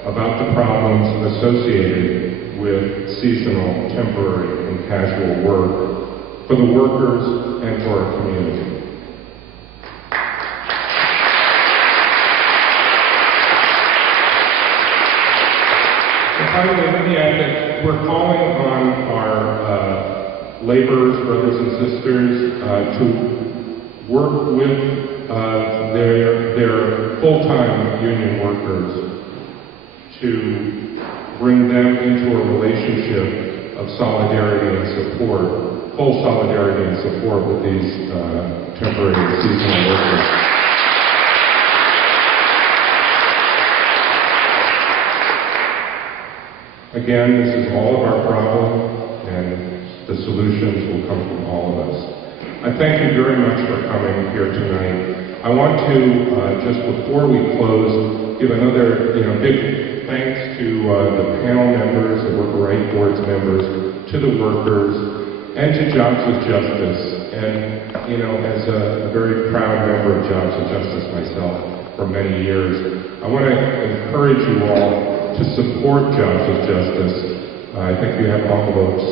about the problems associated with seasonal, temporary, and casual work for the workers and for our community. Finally, let me add that we're calling on our laborers, brothers and sisters, to work with their full-time union workers to bring them into a relationship of solidarity and support, full solidarity and support with these temporary and seasonal workers. Again, this is all of our problem, and the solutions will come from all of us. I thank you very much for coming here tonight. I want to, just before we close, give another big thanks to the panel members, the Worker Rights Board's members, to the workers, and to Jobs with Justice. And, as a very proud member of Jobs with Justice myself for many years, I want to encourage you all to support Jobs with Justice. I think you have envelopes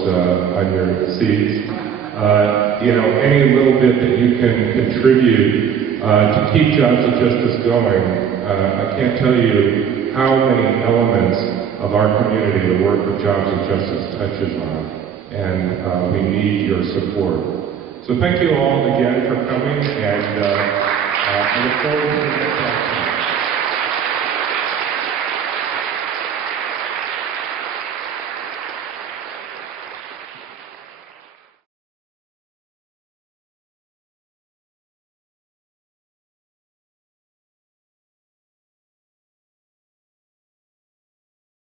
on your seats. any little bit that you can contribute to keep Jobs of Justice going. I can't tell you how many elements of our community the work of Jobs of Justice touches on, and we need your support. So thank you all again for coming, and I look forward to the next time.